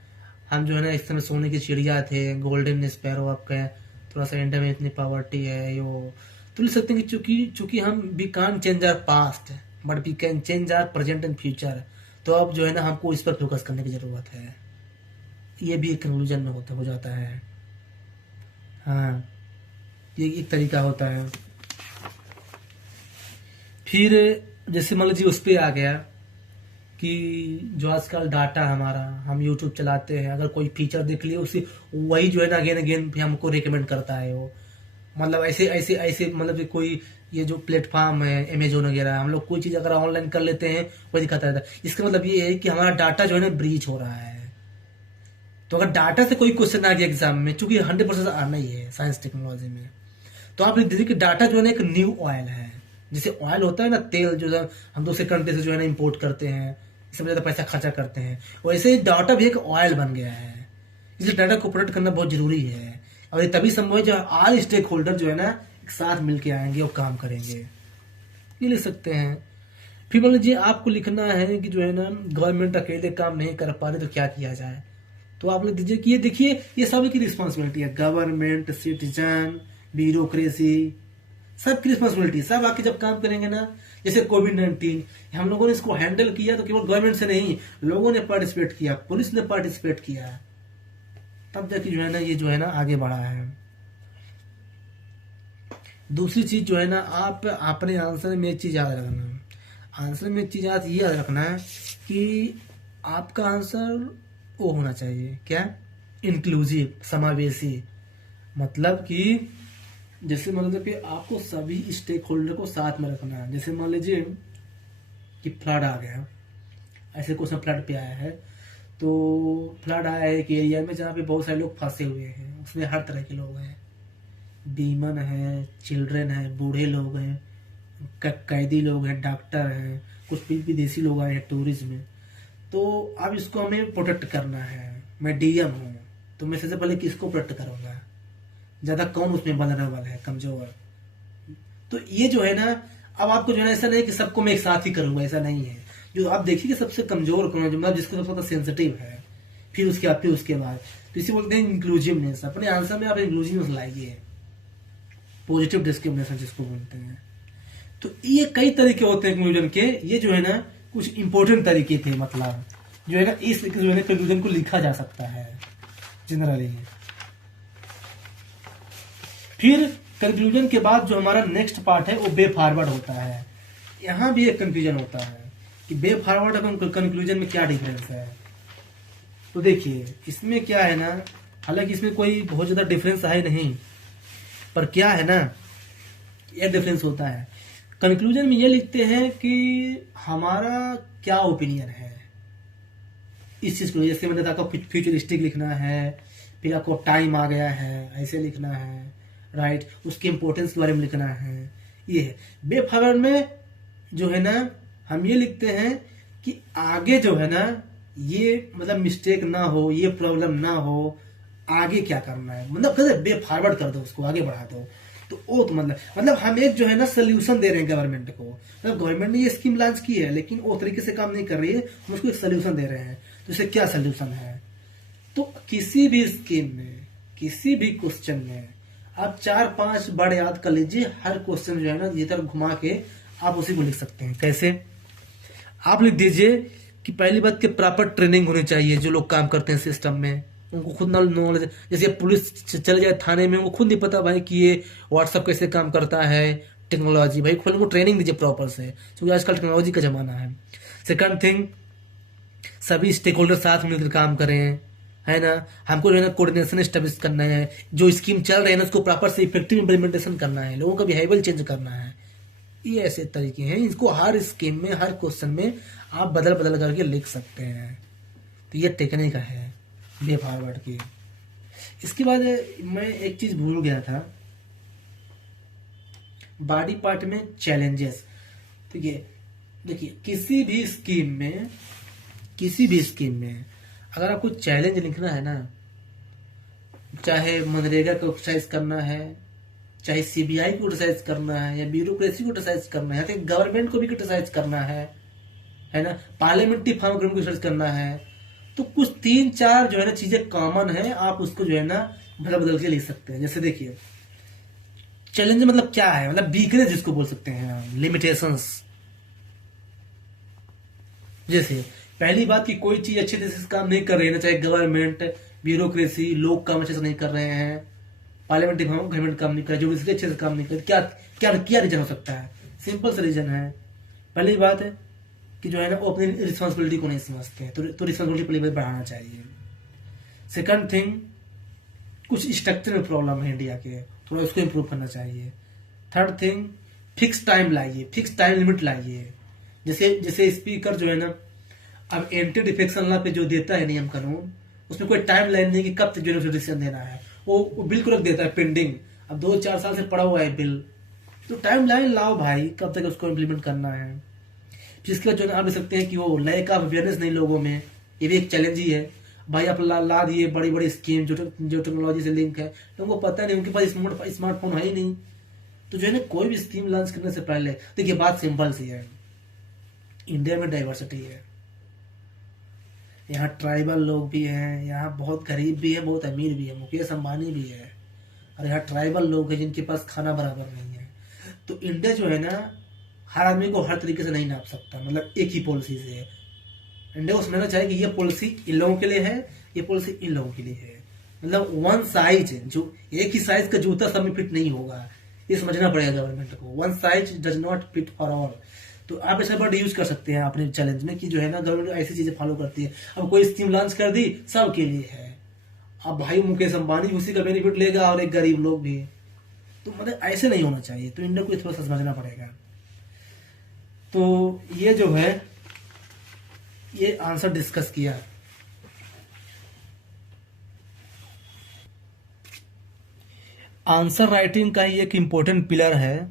हम जो है ना इस समय सोने की चिड़िया थे, गोल्डन स्पैरो, आपका थोड़ा सा इंडिया में इतनी पॉवर्टी है, यो तो लिख सकते हैं कि चूंकि हम we can change our past but we can change our present and future. तो अब जो है ना हमको इस पर फोकस करने की जरूरत है। ये भी एक कंक्लूजन में हो जाता है। हाँ, ये एक तरीका होता है। फिर जैसे मान लीजिए उस पर आ गया कि जो आजकल डाटा हमारा, हम यूट्यूब चलाते हैं, अगर कोई फीचर देख लिया उसी वही जो है ना अगेन अगेन भी हमको रिकमेंड करता है वो, मतलब ऐसे ऐसे ऐसे मतलब कि कोई ये जो प्लेटफॉर्म है अमेजोन वगैरह, हम लोग कोई चीज अगर ऑनलाइन कर लेते हैं वही दिखाता रहता है। इसका मतलब ये है कि हमारा डाटा जो है ना ब्रीच हो रहा है। तो अगर डाटा से कोई क्वेश्चन आ गया एग्जाम में, चूंकि 100% आना ही है साइंस टेक्नोलॉजी में, तो आप लिख दीजिए कि डाटा जो है ना एक न्यू ऑयल है। जैसे ऑयल होता है ना तेल, जो है हम दूसरे कंट्री से जो है ना इम्पोर्ट करते हैं, इसमें ज्यादा पैसा खर्चा करते हैं, वैसे डाटा भी एक ऑयल बन गया है। इसलिए डाटा को प्रोटेक्ट करना बहुत जरूरी है और ये तभी संभव है जब ऑल स्टेक होल्डर जो है ना एक साथ मिलके आएंगे और काम करेंगे। ये लिख सकते हैं। फिर मान लीजिए आपको लिखना है कि जो है ना गवर्नमेंट अकेले काम नहीं कर पा रहे तो क्या किया जाए, तो आप लिख दीजिए कि ये देखिए ये सभी की रिस्पॉन्सिबिलिटी है, गवर्नमेंट, सिटीजन, ब्यूरोक्रेसी, सबकी रिस्पॉन्सिबिलिटी। सब आके जब काम करेंगे ना, जैसे कोविड-19 हम लोगों ने इसको हैंडल किया तो केवल गवर्नमेंट से नहीं, लोगों ने पार्टिसिपेट किया, पुलिस ने पार्टिसिपेट किया, तब जाके जो है ना ये जो है ना आगे बढ़ा है। दूसरी चीज जो है ना, आप अपने आंसर में एक चीज याद रखना, आंसर में एक चीज याद रखना है कि आपका आंसर वो होना चाहिए क्या, इंक्लूसिव, समावेशी। मतलब कि जैसे मान लीजिए कि आपको सभी स्टेक होल्डर को साथ में रखना है। जैसे मान लीजिए कि फ्लड आ गया, ऐसे क्वेश्चन फ्लड पे आया है, तो फ्लड आया है एक एरिया में जहाँ पे बहुत सारे लोग फंसे हुए हैं, उसमें हर तरह के लोग हैं, बीमन है, चिल्ड्रन है, बूढ़े लोग हैं, कैदी लोग हैं, डॉक्टर हैं, कुछ विदेशी लोग आए हैं टूरिज्म में। तो अब इसको हमें प्रोटेक्ट करना है। मैं डीएम हूँ तो मैं सबसे पहले किसको प्रोटेक्ट करूंगा, ज्यादा कौन उसमें वल्नरेबल है, कमजोर। तो ये जो है ना, अब आपको जो है ऐसा नहीं कि सबको मैं एक साथ ही करूंगा, ऐसा नहीं है। जो आप देखिए कि सबसे कमजोर कौन है, मतलब जिसको सबसे ज्यादा सेंसिटिव है, फिर उसके बाद तो इसे बोलते हैं इंक्लूसिवनेस। अपने आंसर में आप इंक्लूसिवनेस लाइए, पॉजिटिव डिस्क्रिमिनेशन जिसको बोलते हैं। तो ये कई तरीके होते हैं कंक्लूजन के, ये जो है ना कुछ इंपॉर्टेंट तरीके थे, मतलब जो है ना इस जो है ना कंक्लूजन को लिखा जा सकता है जनरली। फिर कंक्लूजन के बाद जो हमारा नेक्स्ट पार्ट है वो वे फॉरवर्ड होता है। यहां भी एक कंफ्यूजन होता है कि वे फॉरवर्ड और कंक्लूजन में क्या डिफरेंस है। तो देखिए इसमें क्या है ना, हालांकि इसमें कोई बहुत ज्यादा डिफरेंस है नहीं, पर क्या है ना यह डिफरेंस होता है। कंक्लूजन में ये लिखते हैं कि हमारा क्या ओपिनियन है इस चीज को, जैसे मैंने आपको फ्यूचरिस्टिक लिखना है, फिर आपको टाइम आ गया है ऐसे लिखना है, राइट, उसके इंपॉर्टेंस के बारे में लिखना है। ये है वे फॉरवर्ड में जो है ना हम ये लिखते हैं कि आगे जो है ना ये मतलब मिस्टेक ना हो, ये प्रॉब्लम ना हो, आगे क्या करना है, मतलब कैसे वे फॉरवर्ड कर दो, उसको आगे बढ़ा दो। तो वो तो मतलब हम एक जो है ना सोल्यूशन दे रहे हैं गवर्नमेंट को, मतलब गवर्नमेंट ने ये स्कीम लॉन्च की है लेकिन वो तरीके से काम नहीं कर रही है, हम उसको एक सोल्यूशन दे रहे हैं। तो इसे क्या सोल्यूशन है, तो किसी भी स्कीम में, किसी भी क्वेश्चन में आप 4-5 वर्ड याद कर लीजिए, हर क्वेश्चन जो है ना ये तरफ घुमा के आप उसी को लिख सकते हैं। कैसे, आप लिख दीजिए कि पहली बात की प्रॉपर ट्रेनिंग होनी चाहिए, जो लोग काम करते हैं सिस्टम में उनको खुद नॉलेज, जैसे पुलिस चले जाए थाने में, उनको खुद नहीं पता भाई कि ये व्हाट्सअप कैसे काम करता है, टेक्नोलॉजी, भाई खुद उनको ट्रेनिंग दीजिए प्रॉपर से, क्योंकि आजकल टेक्नोलॉजी का जमाना है। सेकंड थिंग, सभी स्टेक होल्डर साथ मिलकर काम करें, है ना, हमको जो है ना कोऑर्डिनेशन एस्टेब्लिश करना है, जो स्कीम चल रही है ना उसको प्रॉपर से इफेक्टिव इंप्लीमेंटेशन करना है, लोगों का बिहेवियर चेंज करना है। ये ऐसे तरीके हैं, इसको हर स्कीम में, हर क्वेश्चन में आप बदल बदल करके लिख सकते हैं। तो ये टेक्निक है वे फॉरवर्ड की। इसके बाद मैं एक चीज भूल गया था, बॉडी पार्ट में चैलेंजेस। तो ये देखिए किसी भी स्कीम में अगर आपको चैलेंज लिखना है ना, चाहे मनरेगा को एक्सरसाइज करना है, चाहे सीबीआई को क्रिटिसाइज करना है, या ब्यूरोक्रेसी को क्रिटिसाइज करना है, गवर्नमेंट को भी क्रिटिसाइज करना है ना, पार्लियामेंट्री फॉर्म को क्रिटिसाइज करना है, तो कुछ 3-4 जो है ना चीजें कॉमन है, आप उसको जो है ना बदल बदल के लिख सकते हैं। जैसे देखिए चैलेंज मतलब क्या है, मतलब वीकनेस जिसको बोल सकते हैं, लिमिटेशंस। जैसे पहली बात की कोई चीज अच्छे तरीके से काम नहीं कर रही है ना, चाहे गवर्नमेंट, ब्यूरोक्रेसी, लोग काम अच्छे से नहीं कर रहे हैं, पार्लियामेंट्री फॉर्म गवर्नमेंट काम नहीं कर रही, जुडिशरी अच्छे से काम नहीं कर रही, क्या क्या क्या रीजन हो सकता है, सिंपल सा रीजन है। पहली बात है कि जो है ना वो अपनी रिस्पॉन्सिबिलिटी को नहीं समझते हैं, तो रिस्पॉन्सिबिलिटी पहले बढ़ाना चाहिए। सेकंड थिंग, कुछ स्ट्रक्चर में प्रॉब्लम है इंडिया के, थोड़ा उसको इम्प्रूव करना चाहिए। थर्ड थिंग, फिक्स टाइम लाइए, फिक्स टाइम लिमिट लाइए। जैसे स्पीकर जो है ना अब एंटी डिफेक्शन लॉ पे जो देता है नियम कानून, उसमें कोई टाइम लाइन नहीं कि कब तक जो डिसीजन देना है, वो बिल को रख देता है पेंडिंग, अब 2-4 साल से पड़ा हुआ है बिल, तो टाइम लाइन लाओ भाई, कब तक उसको इम्प्लीमेंट करना है। जिसके बाद जो है आप देख सकते हैं कि वो लैक ऑफ अवेयरनेस नहीं लोगों में, ये भी एक चैलेंज ही है भाई। आप ला दिए बड़ी बड़ी स्कीम जो टेक्नोलॉजी से लिंक है, तो उनको पता नहीं, उनके पास स्मार्टफोन है ही नहीं। तो जो है ना कोई भी स्कीम लॉन्च करने से पहले देखिए बात सिंपल सी है, इंडिया में डाइवर्सिटी है, यहाँ ट्राइबल लोग भी हैं, यहाँ बहुत गरीब भी है, बहुत अमीर भी है, मुकेश अंबानी भी है, और यहाँ ट्राइबल लोग हैं जिनके पास खाना बराबर नहीं है। तो इंडिया जो है ना, हर आदमी को हर तरीके से नहीं नाप सकता, मतलब एक ही पॉलिसी से है। इंडिया को समझना चाहिए कि ये पॉलिसी इन लोगों के लिए है, ये पॉलिसी इन लोगों के लिए है। मतलब वन साइज, जो एक ही साइज का जूता सब में फिट नहीं होगा, ये समझना पड़ेगा गवर्नमेंट को। One size does not fit for all. तो आप ऐसा वर्ड यूज कर सकते हैं अपने चैलेंज में कि जो है ना, गवर्नमेंट ऐसी चीजें फॉलो करती है। अब कोई स्कीम लॉन्च कर दी, सबके लिए है। अब भाई मुकेश अंबानी उसी का बेनिफिट लेगा और एक गरीब लोग भी। तो मतलब ऐसे नहीं होना चाहिए। तो इंडिया को थोड़ा सा समझना पड़ेगा। तो ये जो है, ये आंसर डिस्कस किया। आंसर राइटिंग का ही एक इम्पोर्टेंट पिलर है,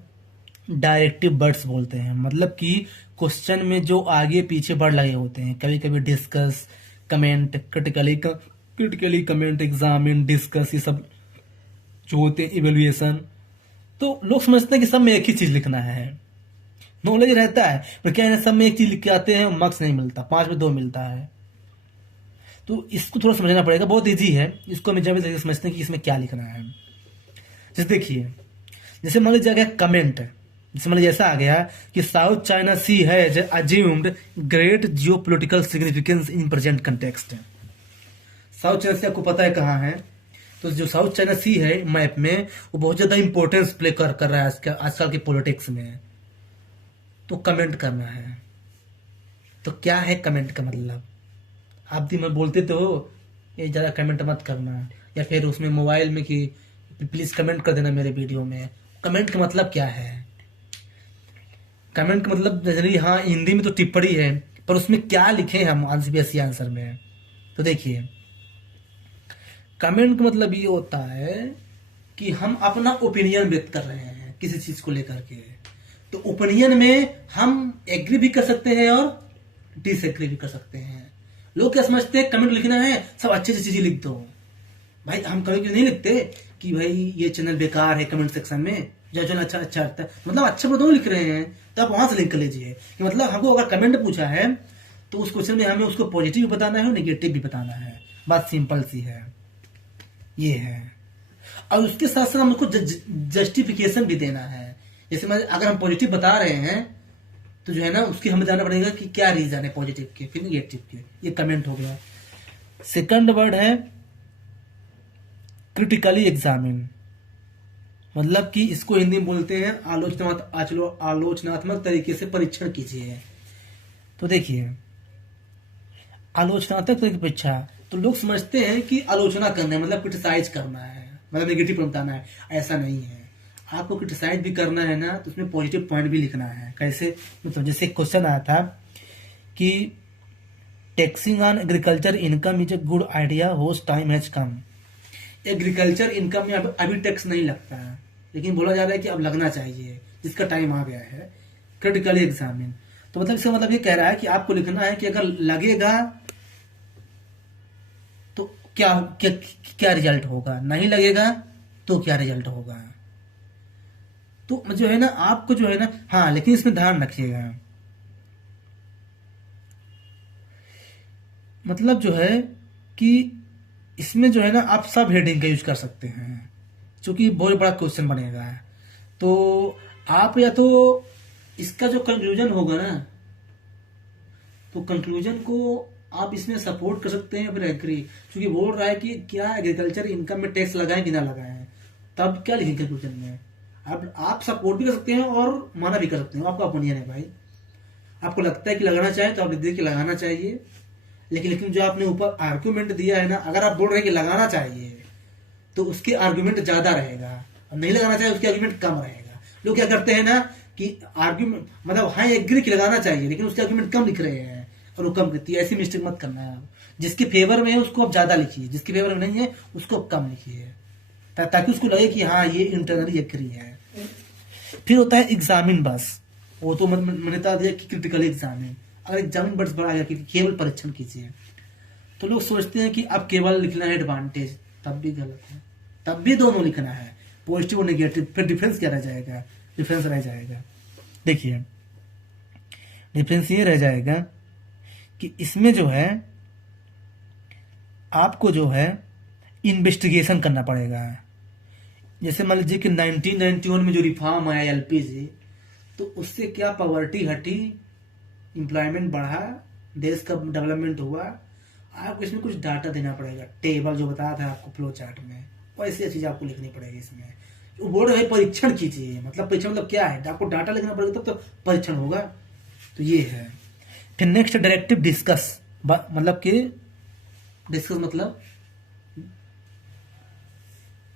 डायरेक्टिव वर्ड्स बोलते हैं। मतलब कि क्वेश्चन में जो आगे पीछे वर्ड लगे होते हैं, कभी कभी discuss, comment, critically comment, examine, discuss, ये सब जो होते हैं, इवेल्युएशन। तो लोग समझते हैं कि सब में एक ही चीज लिखना है, नॉलेज रहता है, पर क्या है, सब में एक चीज लिख के आते हैं, मार्क्स नहीं मिलता, 5 में 2 मिलता है। तो इसको थोड़ा समझना पड़ेगा। बहुत इजी है, इसको हम जब समझते हैं कि इसमें क्या लिखना है। जैसे देखिए, जैसे मान लीजिए गया कमेंट, जैसे मान लीजिए ऐसा आ गया कि South China Sea has assumed great geo political significance in present context. South China Sea आपको पता है कहाँ है। तो जो साउथ चाइना सी है मैप में, वो बहुत ज्यादा इंपॉर्टेंस प्ले कर रहा है आजकल के पॉलिटिक्स में। तो कमेंट करना है। तो क्या है कमेंट का मतलब? आप दिन में बोलते तो हो ये ज्यादा कमेंट मत करना, या फिर उसमें मोबाइल में कि प्लीज कमेंट कर देना मेरे वीडियो में। कमेंट का मतलब क्या है? कमेंट का मतलब जनरली, हाँ हिंदी में तो टिप्पणी है, पर उसमें क्या लिखे हम सीबीएसई आंसर में। तो देखिए, कमेंट का मतलब ये होता है कि हम अपना ओपिनियन व्यक्त कर रहे हैं किसी चीज को लेकर के। तो ओपिनियन में हम एग्री भी कर सकते हैं और डिसएग्री भी कर सकते हैं। लोग क्या समझते हैं, कमेंट लिखना है, सब अच्छी अच्छी चीजें लिख दो। भाई हम कभी नहीं लिखते कि भाई ये चैनल बेकार है कमेंट सेक्शन में, जो चैनल अच्छा अच्छा आता है, मतलब अच्छा बताओ लिख रहे हैं, तो आप वहां से लिख कर लीजिए कि मतलब हमको अगर कमेंट पूछा है तो उस क्वेश्चन में हमें उसको पॉजिटिव भी बताना है और नेगेटिव भी बताना है। बात सिंपल सी है, ये है। और उसके साथ साथ हमको जस्टिफिकेशन भी देना है। जैसे अगर हम पॉजिटिव बता रहे हैं तो जो है ना, उसकी हमें जानना पड़ेगा कि क्या रीजन है पॉजिटिव के, फिर नेगेटिव के। ये कमेंट हो गया। सेकंड वर्ड है क्रिटिकली एग्जामिन। मतलब कि इसको हिंदी में बोलते हैं आलोचनात्मक तरीके से परीक्षण कीजिए। तो देखिए, आलोचनात्मक तरीके से परीक्षा, तो लोग समझते हैं कि आलोचना करना है मतलब क्रिटिसाइज करना है, मतलब नेगेटिव बताना है। ऐसा नहीं है। आपको क्रिटिसाइज भी करना है ना, तो उसमें पॉजिटिव पॉइंट भी लिखना है। कैसे? मतलब जैसे क्वेश्चन आया था कि taxing on agriculture income is a good idea whose time has come. Agriculture income में अभी टैक्स नहीं लगता है, लेकिन बोला जा रहा है कि अब लगना चाहिए, जिसका टाइम आ गया है। क्रिटिकली एग्जामिन, तो मतलब इसका मतलब ये कह रहा है कि आपको लिखना है कि अगर लगेगा तो क्या क्या, क्या रिजल्ट होगा, नहीं लगेगा तो क्या रिजल्ट होगा। तो जो है ना, आपको जो है ना, हाँ लेकिन इसमें ध्यान रखिएगा, मतलब जो है कि इसमें जो है ना, आप सब हेडिंग का यूज कर सकते हैं, क्योंकि बहुत बड़ा क्वेश्चन बनेगा। तो आप या तो इसका जो कंक्लूजन होगा ना, तो कंक्लूजन को आप इसमें सपोर्ट कर सकते हैं, फिर एग्री, क्योंकि बोल रहा है कि क्या एग्रीकल्चर इनकम में टैक्स लगाएं कि ना लगाएं, तब क्या लिखेंगे कंक्लूजन में। आप सपोर्ट भी कर सकते हैं और माना भी कर सकते हैं, आपका ओपिनियन है भाई। आपको लगता है कि लगाना चाहिए तो आप लिख दीजिए कि लगाना चाहिए। लेकिन जो आपने ऊपर आर्गुमेंट दिया है ना, अगर आप बोल रहे हैं कि लगाना चाहिए तो उसके आर्गुमेंट ज्यादा रहेगा, और नहीं लगाना चाहिए उसके आर्गुमेंट कम रहेगा। लोग क्या करते हैं ना कि आर्गुमेंट मतलब हाँ एग्री कि लगाना चाहिए, लेकिन उसके आर्गुमेंट कम लिख रहे हैं और वो कम करती है। ऐसी मिस्टेक मत करना है। जिसके फेवर में है उसको आप ज्यादा लिखिए, जिसके फेवर में नहीं है उसको कम लिखिए, ताकि उसको लगे कि हाँ ये इंटरनली एग्री है। फिर होता है एग्जामिन बस, वो तो मैंने बता दिया कि क्रिटिकल एग्जामिन। अगर एग्जामिन बस बड़ा गया कि केवल परीक्षण कीजिए, तो लोग सोचते हैं कि अब केवल लिखना है एडवांटेज, तब भी गलत है। तब भी दोनों लिखना है, पॉजिटिव और नेगेटिव। फिर डिफरेंस क्या रह जाएगा? डिफरेंस रह जाएगा। देखिए, डिफरेंस ये रह जाएगा कि इसमें जो है आपको जो है इन्वेस्टिगेशन करना पड़ेगा। जैसे मान लीजिए कि 1991 में जो रिफॉर्म आया एलपीजी, तो उससे क्या पॉवर्टी हटी, एम्प्लॉयमेंट बढ़ा, देश का डेवलपमेंट हुआ। आपको इसमें कुछ डाटा देना पड़ेगा, टेबल जो बताया था आपको फ्लो चार्ट में, वैसी चीज आपको लिखनी पड़ेगी इसमें। जो बोर्ड है परीक्षण कीजिए, मतलब परीक्षण मतलब क्या है, आपको डाटा लिखना पड़ेगा तब तो परीक्षण होगा। तो ये है। फिर नेक्स्ट डायरेक्टिव डिस्कस, मतलब कि डिस्कस मतलब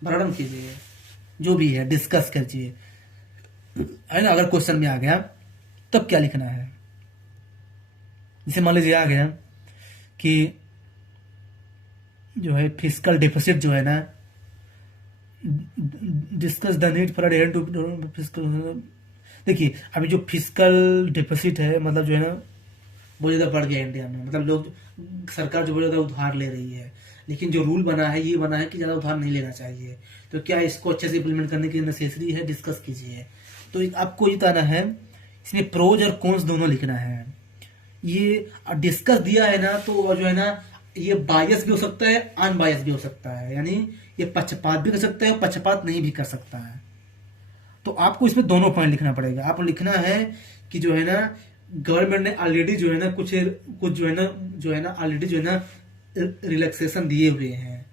वर्णन कीजिए, जो भी है डिस्कस कीजिए, है ना। अगर क्वेश्चन में आ गया तब क्या लिखना है। जैसे मान लीजिए आ गया कि जो है फिजिकल डिफिसिट जो है ना, discuss the need for adherent to physical. देखिए अभी जो फिजिकल डिफिसिट है, मतलब जो है ना बहुत ज़्यादा बढ़ गया इंडिया में। मतलब लोग, सरकार जो बहुत ज़्यादा उधार ले रही है, लेकिन जो रूल बना है ये बना है कि ज़्यादा उधार नहीं लेना चाहिए। तो क्या इसको अच्छे से इम्प्लीमेंट करने की नेसेसरी है, डिस्कस कीजिए। तो आपको ये बताना है, इसमें प्रोज और कॉन्स दोनों लिखना है। ये डिस्कस दिया है ना, तो जो है ना ये बायस भी हो सकता है, अनबायस भी हो सकता है, यानी ये पक्षपात भी कर सकता है और पक्षपात नहीं भी कर सकता है। तो आपको इसमें दोनों पॉइंट लिखना पड़ेगा। आपको लिखना है कि जो है ना गवर्नमेंट ने ऑलरेडी जो है ना कुछ जो है ना ऑलरेडी जो है ना रिलैक्सेशन दिए हुए हैं,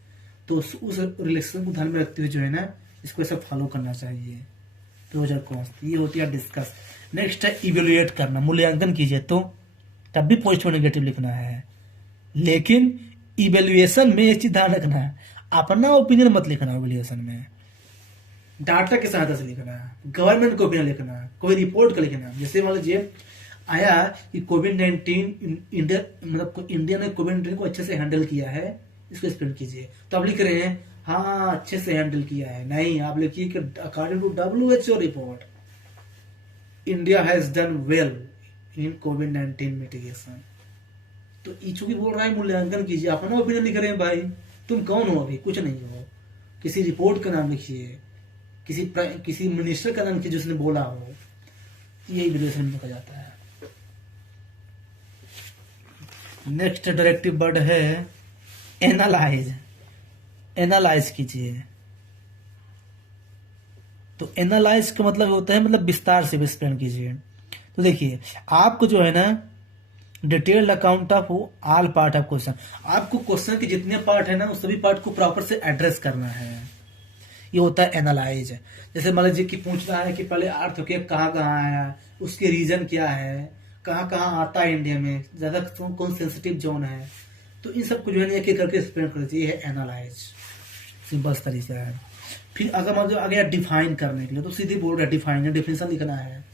तो उस रिलैक्सेशन को ध्यान में रखते हुए जो है ना इसको ऐसा फॉलो करना चाहिए। प्रोज और कॉन्स, ये होती है डिस्कस। नेक्स्ट है इवेल्युएट करना, मूल्यांकन कीजिए, तो तब भी पॉजिटिव और नेगेटिव लिखना है। लेकिन इवेल्युएशन में एक चीज ध्यान रखना है, अपना ओपिनियन मत लिखना। इवेल्युएशन में डाटा की सहायता से लिखना है, गवर्नमेंट का ओपिनियन लिखना है, कोई रिपोर्ट का लिखना है। जैसे मान लीजिए आया कि कोविड-19 इंडिया, मतलब इंडिया ने कोविड-19 को अच्छे से हैंडल किया है, इसको एक्सप्लेन कीजिए। तो आप लिख रहे हैं हाँ अच्छे से हैंडल किया है, नहीं आप लिखिए कि according to WHO report India has done well in कोविड-19 मिटिगेशन। तो चूंकि बोल रहा है मूल्यांकन कीजिए, अपना ओपिनियन लिख रहे हैं। भाई तुम कौन हो, अभी कुछ नहीं हो। किसी रिपोर्ट का नाम लिखिए, किसी मिनिस्टर का नाम लिखिए जिसने बोला हो। यही इवैल्यूएशन में लिखा जाता है। नेक्स्ट डायरेक्टिव वर्ड है एनालाइज। एनालाइज कीजिए। तो एनालाइज का मतलब होता है, मतलब विस्तार से एक्सप्लेन कीजिए। तो देखिए आपको जो है ना detailed account of all part of question, आपको क्वेश्चन के जितने पार्ट है ना उस सभी पार्ट को प्रॉपर से एड्रेस करना है। ये होता है एनालाइज। जैसे मान लीजिए कि पूछ रहा है कि पहले अर्थक्वेक कहाँ कहाँ आया, उसके रीजन क्या है, कहाँ कहाँ आता है इंडिया में, ज्यादा कौन सेंसिटिव जोन है, तो इन सब को जो है ना एक एक करके एक्सप्लेन कर दीजिए। ये है एनालाइज, सिंपल तरीका है। फिर अगर मान लो आ गया डिफाइन करने के लिए, तो सीधे बोल रहा है डिफाइन है, डिफिनेशन लिखना है।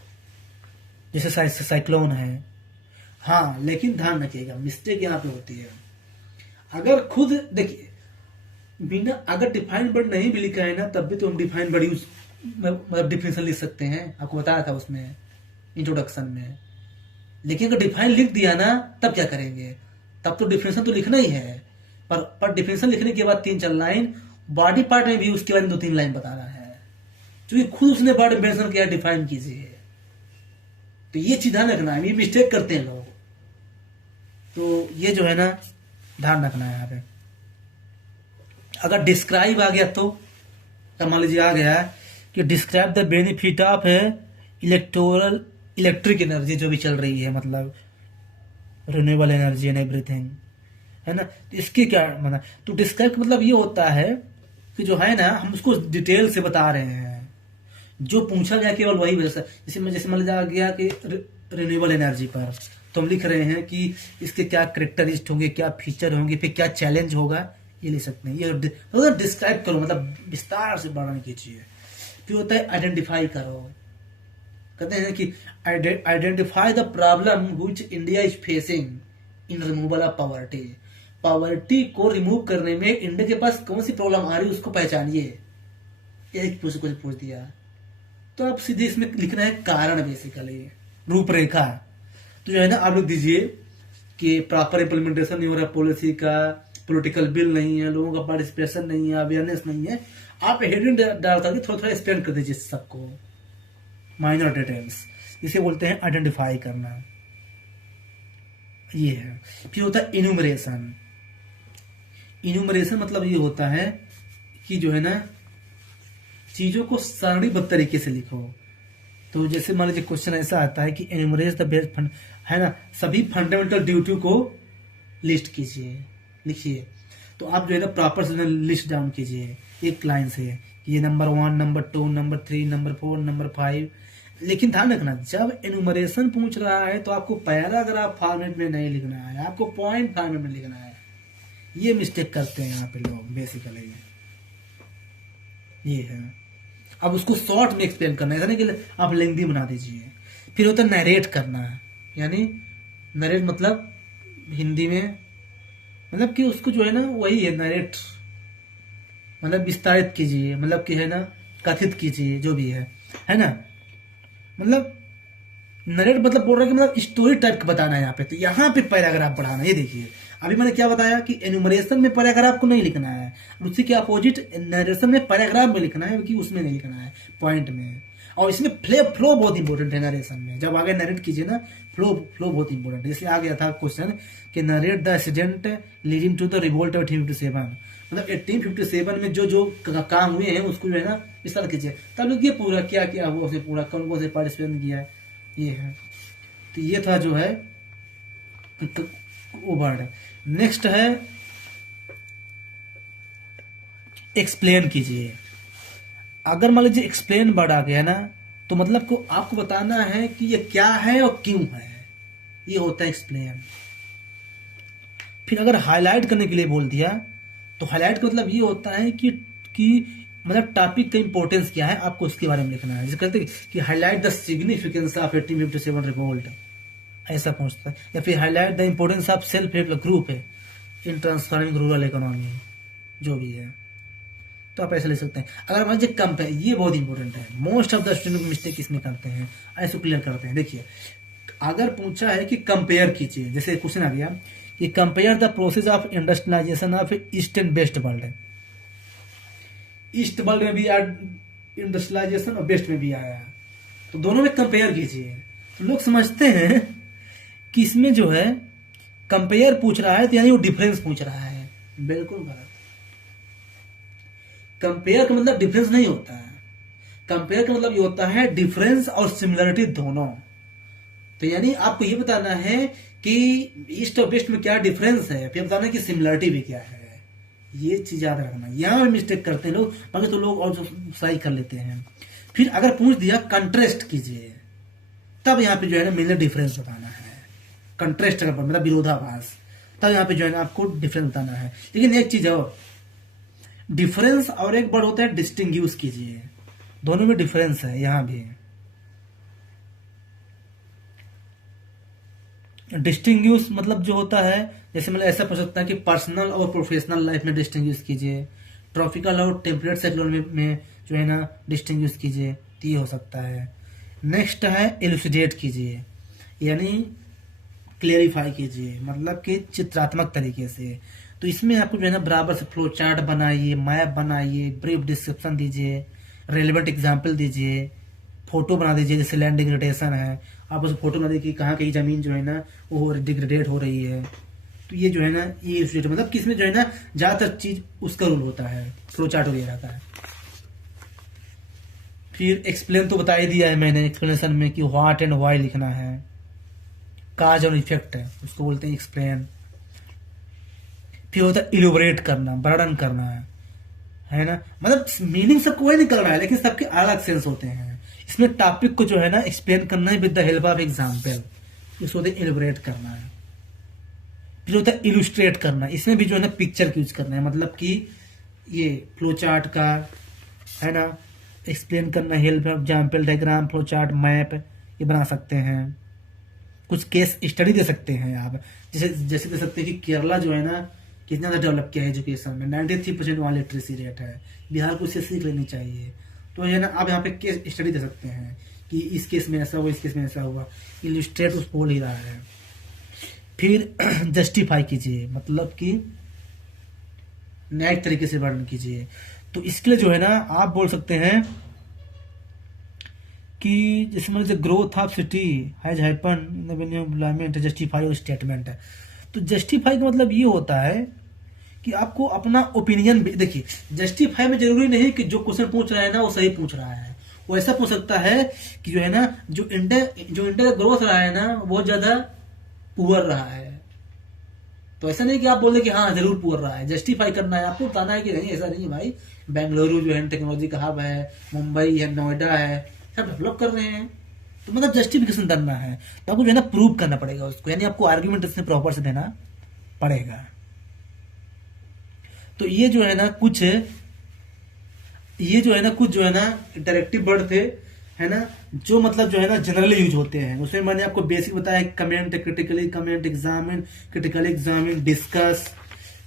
जैसे साइक्लोन है, हाँ लेकिन ध्यान रखिएगा मिस्टेक यहाँ पे होती है। अगर खुद देखिए बिना, अगर डिफाइन वर्ड नहीं भी लिखा है ना तब भी तो हम डिफाइन वर्ड यूज, मतलब डिफिनेशन लिख सकते हैं, आपको बताया था उसमें इंट्रोडक्शन में। लेकिन अगर डिफाइन लिख दिया ना तब क्या करेंगे, तब तो डिफिनेशन तो लिखना ही है, पर डिफिनेशन लिखने के बाद 3-4 लाइन बॉडी पार्ट में भी उसके बारे में 2-3 लाइन बताना है, क्योंकि खुद उसने वर्ड मेंशन किया डिफाइन कीजिए। तो ये चीज ध्यान रखना है, ये मिस्टेक करते हैं लोग। तो ये जो है ना ध्यान रखना है यहाँ पे। अगर डिस्क्राइब आ गया तो मान लीजिए आ गया कि describe the benefit of electric energy जो भी चल रही है, मतलब रिन्यूएबल एनर्जी एंड एवरीथिंग, है ना। तो इसके क्या मतलब, तो डिस्क्राइब का मतलब ये होता है कि जो है ना हम उसको डिटेल से बता रहे हैं, जो पूछा गया केवल वही वजह से। जैसे मान लीजिए आ गया कि रिन्यूएबल एनर्जी पर, तो हम लिख रहे हैं कि इसके क्या कैरेक्टरिस्टिक होंगे, क्या फीचर होंगे, फिर क्या चैलेंज होगा, ये लिख सकते हैं। ये डिस्क्राइब करो, मतलब विस्तार से वर्णन कीजिए। फिर होता है आइडेंटिफाई करो, कहते हैं कि identify the problem which India is facing in removal of poverty. Poverty को रिमूव करने में इंडिया के पास कौन सी प्रॉब्लम आ रही है उसको पहचानिए। एक पूछ दिया तो आप सीधे इसमें लिखना है कारण, बेसिकली रूपरेखा। तो जो है ना आप लिख दीजिए कि प्रॉपर इंप्लीमेंटेशन नहीं हो रहा पॉलिसी का, पॉलिटिकल बिल नहीं है, लोगों का पार्टिसिपेशन नहीं है, अवेयरनेस नहीं है। आप हेडिंग डाल करके थोड़ा थोड़ा एक्सप्लेन कर दीजिए सबको, माइनर डिटेल्स, इसे बोलते हैं आइडेंटिफाई करना। ये है। फिर होता है इन्यूमरेशन। इन्यूमरेशन मतलब ये होता है कि जो है ना चीजों को सारणीबद्ध तरीके से लिखो। तो जैसे मान लीजिए क्वेश्चन ऐसा आता है कि एन्यूमरेट द बेस्ट फंड, है ना, सभी फंडामेंटल ड्यूटी को लिस्ट कीजिए, लिखिए। तो आप जो है ना प्रॉपर से लिस्ट डाउन कीजिए एक लाइन से, ये number 1, number 2, number 3, number 4, number 5। लेकिन ध्यान रखना, जब एन्यूमरेशन पूछ रहा है तो आपको पैराग्राफ फॉर्मेट में नहीं लिखना है, आपको पॉइंट फॉर्मेट में लिखना है। ये मिस्टेक करते हैं यहाँ पे लोग बेसिकली, ये है। अब उसको शॉर्ट में एक्सप्लेन करना है, ऐसा नहीं कि आप लेंदी बना दीजिए। फिर होता है नरेट करना, यानी नरेट मतलब हिंदी में मतलब कि उसको जो है ना वही है नरेट, मतलब विस्तारित कीजिए, मतलब कि है ना कथित कीजिए, जो भी है ना। मतलब नरेट मतलब बोल रहा है कि मतलब स्टोरी टाइप का बताना है यहाँ पे। तो यहाँ पे पैराग्राफ बढ़ाना, ये देखिए अभी मैंने क्या बताया कि एन्यूमरेशन में पैराग्राफ को नहीं लिखना है, उसी के अपोजिट नरेशन में पैराग्राफ में लिखना है, कि उसमें नहीं लिखना है, पॉइंट में। और इसमें फ्लो बहुत इंपॉर्टेंट है नरेशन में। जब आगे नरेट कीजिए ना, फ्लो बहुत इंपॉर्टेंट है। इसलिए आ गया था क्वेश्चन कि narrate the incident leading to the revolt of 1857, मतलब 1857 में जो जो काम हुए हैं उसको जो है ना विस्तार कीजिए। तब लोग ये पूरा क्या क्या हुआ, उसे पूरा कौन कौन से पार्टिसिपेट किया है, ये है। तो ये था जो है वो वर्ड। नेक्स्ट है एक्सप्लेन कीजिए। अगर मान लीजिए एक्सप्लेन वर्ड आ गया ना, तो मतलब को आपको बताना है कि ये क्या है और क्यों है, ये होता है एक्सप्लेन। फिर अगर हाईलाइट करने के लिए बोल दिया, तो हाईलाइट का मतलब ये होता है कि मतलब टॉपिक का इंपॉर्टेंस क्या है, आपको उसके बारे में लिखना है। जैसे कहते हैं कि highlight the significance of 1857 revolt, ऐसा पहुंचता है। या फिर highlight the importance of self help group है इन ट्रांसफॉर्मिंग रूरल इकोनॉमी, जो भी है। तो आप ऐसे ले सकते हैं। अगर मान लीजिए कंपेयर, ये बहुत इंपॉर्टेंट है, most of the student mistake इसमें करते हैं, ऐसे क्लियर करते हैं। देखिए अगर पूछा है कि कंपेयर कीजिए, जैसे क्वेश्चन आ गया कि compare the process of industrialisation of east and west world है। ईस्ट वर्ल्ड में भी इंडस्ट्रियलाइजेशन और वेस्ट में भी आया, तो दोनों में कंपेयर कीजिए। तो लोग समझते हैं कि इसमें जो है कंपेयर पूछ रहा है तो यानी वो डिफरेंस पूछ रहा है, बिल्कुल गलत। कंपेयर का मतलब डिफरेंस नहीं होता है, कंपेयर का मतलब ये होता है डिफरेंस और सिमिलरिटी दोनों। तो यानी आपको ये बताना है कि ईस्ट और वेस्ट में क्या डिफरेंस है, फिर बताना है कि सिमिलरिटी भी क्या है। ये चीज याद रखना, यहाँ पे मिस्टेक करते हैं लोग, बाकी तो लोग और सही कर लेते हैं। फिर अगर पूछ दिया कंट्रास्ट कीजिए, तब यहाँ पे जो है ना मेनली डिफरेंस बताना है। कंट्रास्ट अगर मतलब विरोधाभास, तब यहाँ पे जो है ना आपको डिफरेंस बताना है। लेकिन एक चीज और, डिफरेंस और एक वर्ड होता है डिस्टिंग्विश कीजिए, दोनों में डिफरेंस है। यहां भी डिस्टिंग्विश मतलब जो होता है, जैसे मतलब ऐसा पूछ सकता है कि पर्सनल और प्रोफेशनल लाइफ में डिस्टिंग्विश कीजिए, ट्रॉपिकल और टेम्परेट साइक्लोन में जो है ना डिस्टिंग्विश कीजिए, तो ये हो सकता है। नेक्स्ट है एलुसिडेट कीजिए, यानी क्लेरिफाई कीजिए, मतलब कि चित्रात्मक तरीके से। तो इसमें आपको जो है ना बराबर से फ्लो चार्ट बनाइए, मैप बनाइए, ब्रीफ डिस्क्रिप्शन दीजिए, रेलिवेंट एग्जाम्पल दीजिए, फोटो बना दीजिए। जैसे लैंड डिग्रेडेशन है, आप उस फोटो बना दीजिए कि कहाँ कहीं जमीन जो है ना वो डिग्रेडेट हो रही है। तो ये जो है ना ये मतलब किसमें जो है ना ज्यादातर चीज उसका रूल होता है, फ्लो चार्ट वगैरह रहता है। फिर एक्सप्लेन तो बता ही दिया है मैंने एक्सप्लेनेशन में कि व्हाट एंड व्हाई लिखना है, काज और इफेक्ट है उसको बोलते हैं एक्सप्लेन। फिर होता है इलोबरेट करना, वर्णन करना है ना, मतलब मीनिंग सबको वही निकलना है, लेकिन सबके अलग सेंस होते हैं। इसमें टॉपिक को जो है ना एक्सप्लेन करना है with the help of example, इसको होता है इलोबरेट करना है। फिर होता है इलुस्ट्रेट करना, इसमें भी जो है ना पिक्चर यूज करना है, मतलब कि ये फ्लो चार्ट का है ना एक्सप्लेन करना, help of example, diagram, flow chart, map ये बना सकते हैं। कुछ केस स्टडी दे सकते हैं आप, जैसे दे सकते हैं कि केरला जो है ना कितना ज़्यादा डेवलप किया है एजुकेशन में, 93% वहाँ लिटरेसी रेट है, बिहार को इससे सीख लेनी चाहिए। तो है ना आप यहाँ पे केस स्टडी दे सकते हैं कि इस केस में ऐसा हुआ, इस केस में ऐसा हुआ, इलिस्ट्रेट उस बोल ही रहा है। फिर जस्टिफाई कीजिए, मतलब कि न्यायिक तरीके से वर्णन कीजिए। तो इसके लिए जो है ना आप बोल सकते हैं कि जैसे मान लीजिए growth of city has happen in the employment justify statement है। तो जस्टिफाई का मतलब ये होता है कि आपको अपना ओपिनियन, देखिए जस्टिफाई में जरूरी नहीं कि जो क्वेश्चन पूछ रहा है ना वो सही पूछ रहा है। वो ऐसा पूछ सकता है कि जो है ना जो इंडिया का ग्रोथ रहा है ना बहुत ज्यादा पुअर रहा है। तो ऐसा नहीं कि आप बोले कि हाँ जरूर पुअर रहा है, जस्टिफाई करना है आपको, बताना है कि नहीं ऐसा नहीं है भाई, बेंगलुरु जो है टेक्नोलॉजी का हब है, मुंबई है, नोएडा है, सब डेवलप कर रहे हैं। तो मतलब जस्टिफिकेशन करना है तो आपको जो है ना प्रूव करना पड़ेगा उसको, यानी आपको आर्ग्यूमेंट इसमें प्रॉपर से देना पड़ेगा। तो ये जो है ना कुछ जो है ना डायरेक्टिव वर्ड थे, है ना, जो मतलब जो है ना जनरली यूज होते हैं। उसमें मैंने आपको बेसिक बताया, comment, critically comment, examine, critically examine, discuss,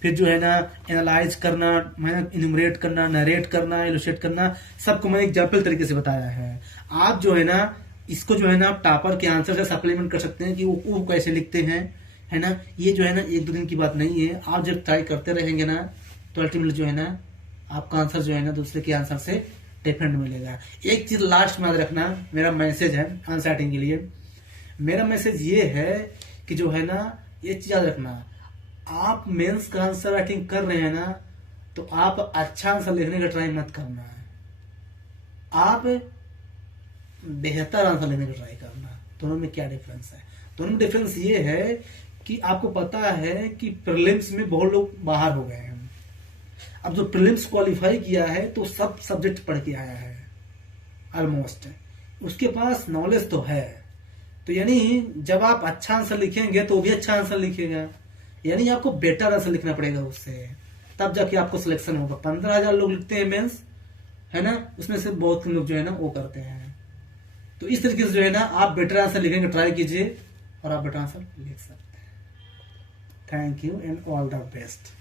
फिर जो है ना एनालाइज करना, इन्यूमरेट करना, नरेट करना, इलस्ट्रेट करना, सबको मैंने एग्जाम्पल तरीके से बताया है। आप जो है ना इसको जो है ना टॉपर के आंसर से सप्लीमेंट कर सकते हैं कि वो कैसे लिखते हैं, है ना। ये जो है ना एक दो दिन की बात नहीं है, आप जब ट्राई करते रहेंगे ना तो अल्टीमेटली जो है ना आपका आंसर जो है ना दूसरे के आंसर से डिफरेंट मिलेगा। एक चीज लास्ट में याद रखना, मेरा मैसेज है आंसर राइटिंग के लिए, मेरा मैसेज ये है कि जो है ना ये चीज याद रखना, आप मेंस का आंसर राइटिंग कर रहे हैं ना तो आप अच्छा आंसर लिखने का ट्राई मत करना है, आप बेहतर आंसर लिखने का ट्राई करना। दोनों में क्या डिफरेंस है? दोनों में डिफरेंस ये है कि आपको पता है कि प्रीलिम्स में बहुत लोग बाहर हो गए हैं। अब जो प्रीलिम्स क्वालिफाई किया है तो सब सब्जेक्ट पढ़ के आया है ऑलमोस्ट, उसके पास नॉलेज तो है। तो यानी जब आप अच्छा आंसर लिखेंगे तो वो भी अच्छा आंसर लिखेगा, यानी आपको बेटर आंसर लिखना पड़ेगा उससे, तब जाके आपको सिलेक्शन होगा। 15,000 लोग लिखते हैं मेंस, है ना, उसमें से बहुत कम लोग जो है ना वो करते हैं। तो इस तरीके से जो है ना आप बेटर आंसर लिखेंगे, ट्राई कीजिए और आप बेटर आंसर लिख सकते हैं। Thank you and all the best.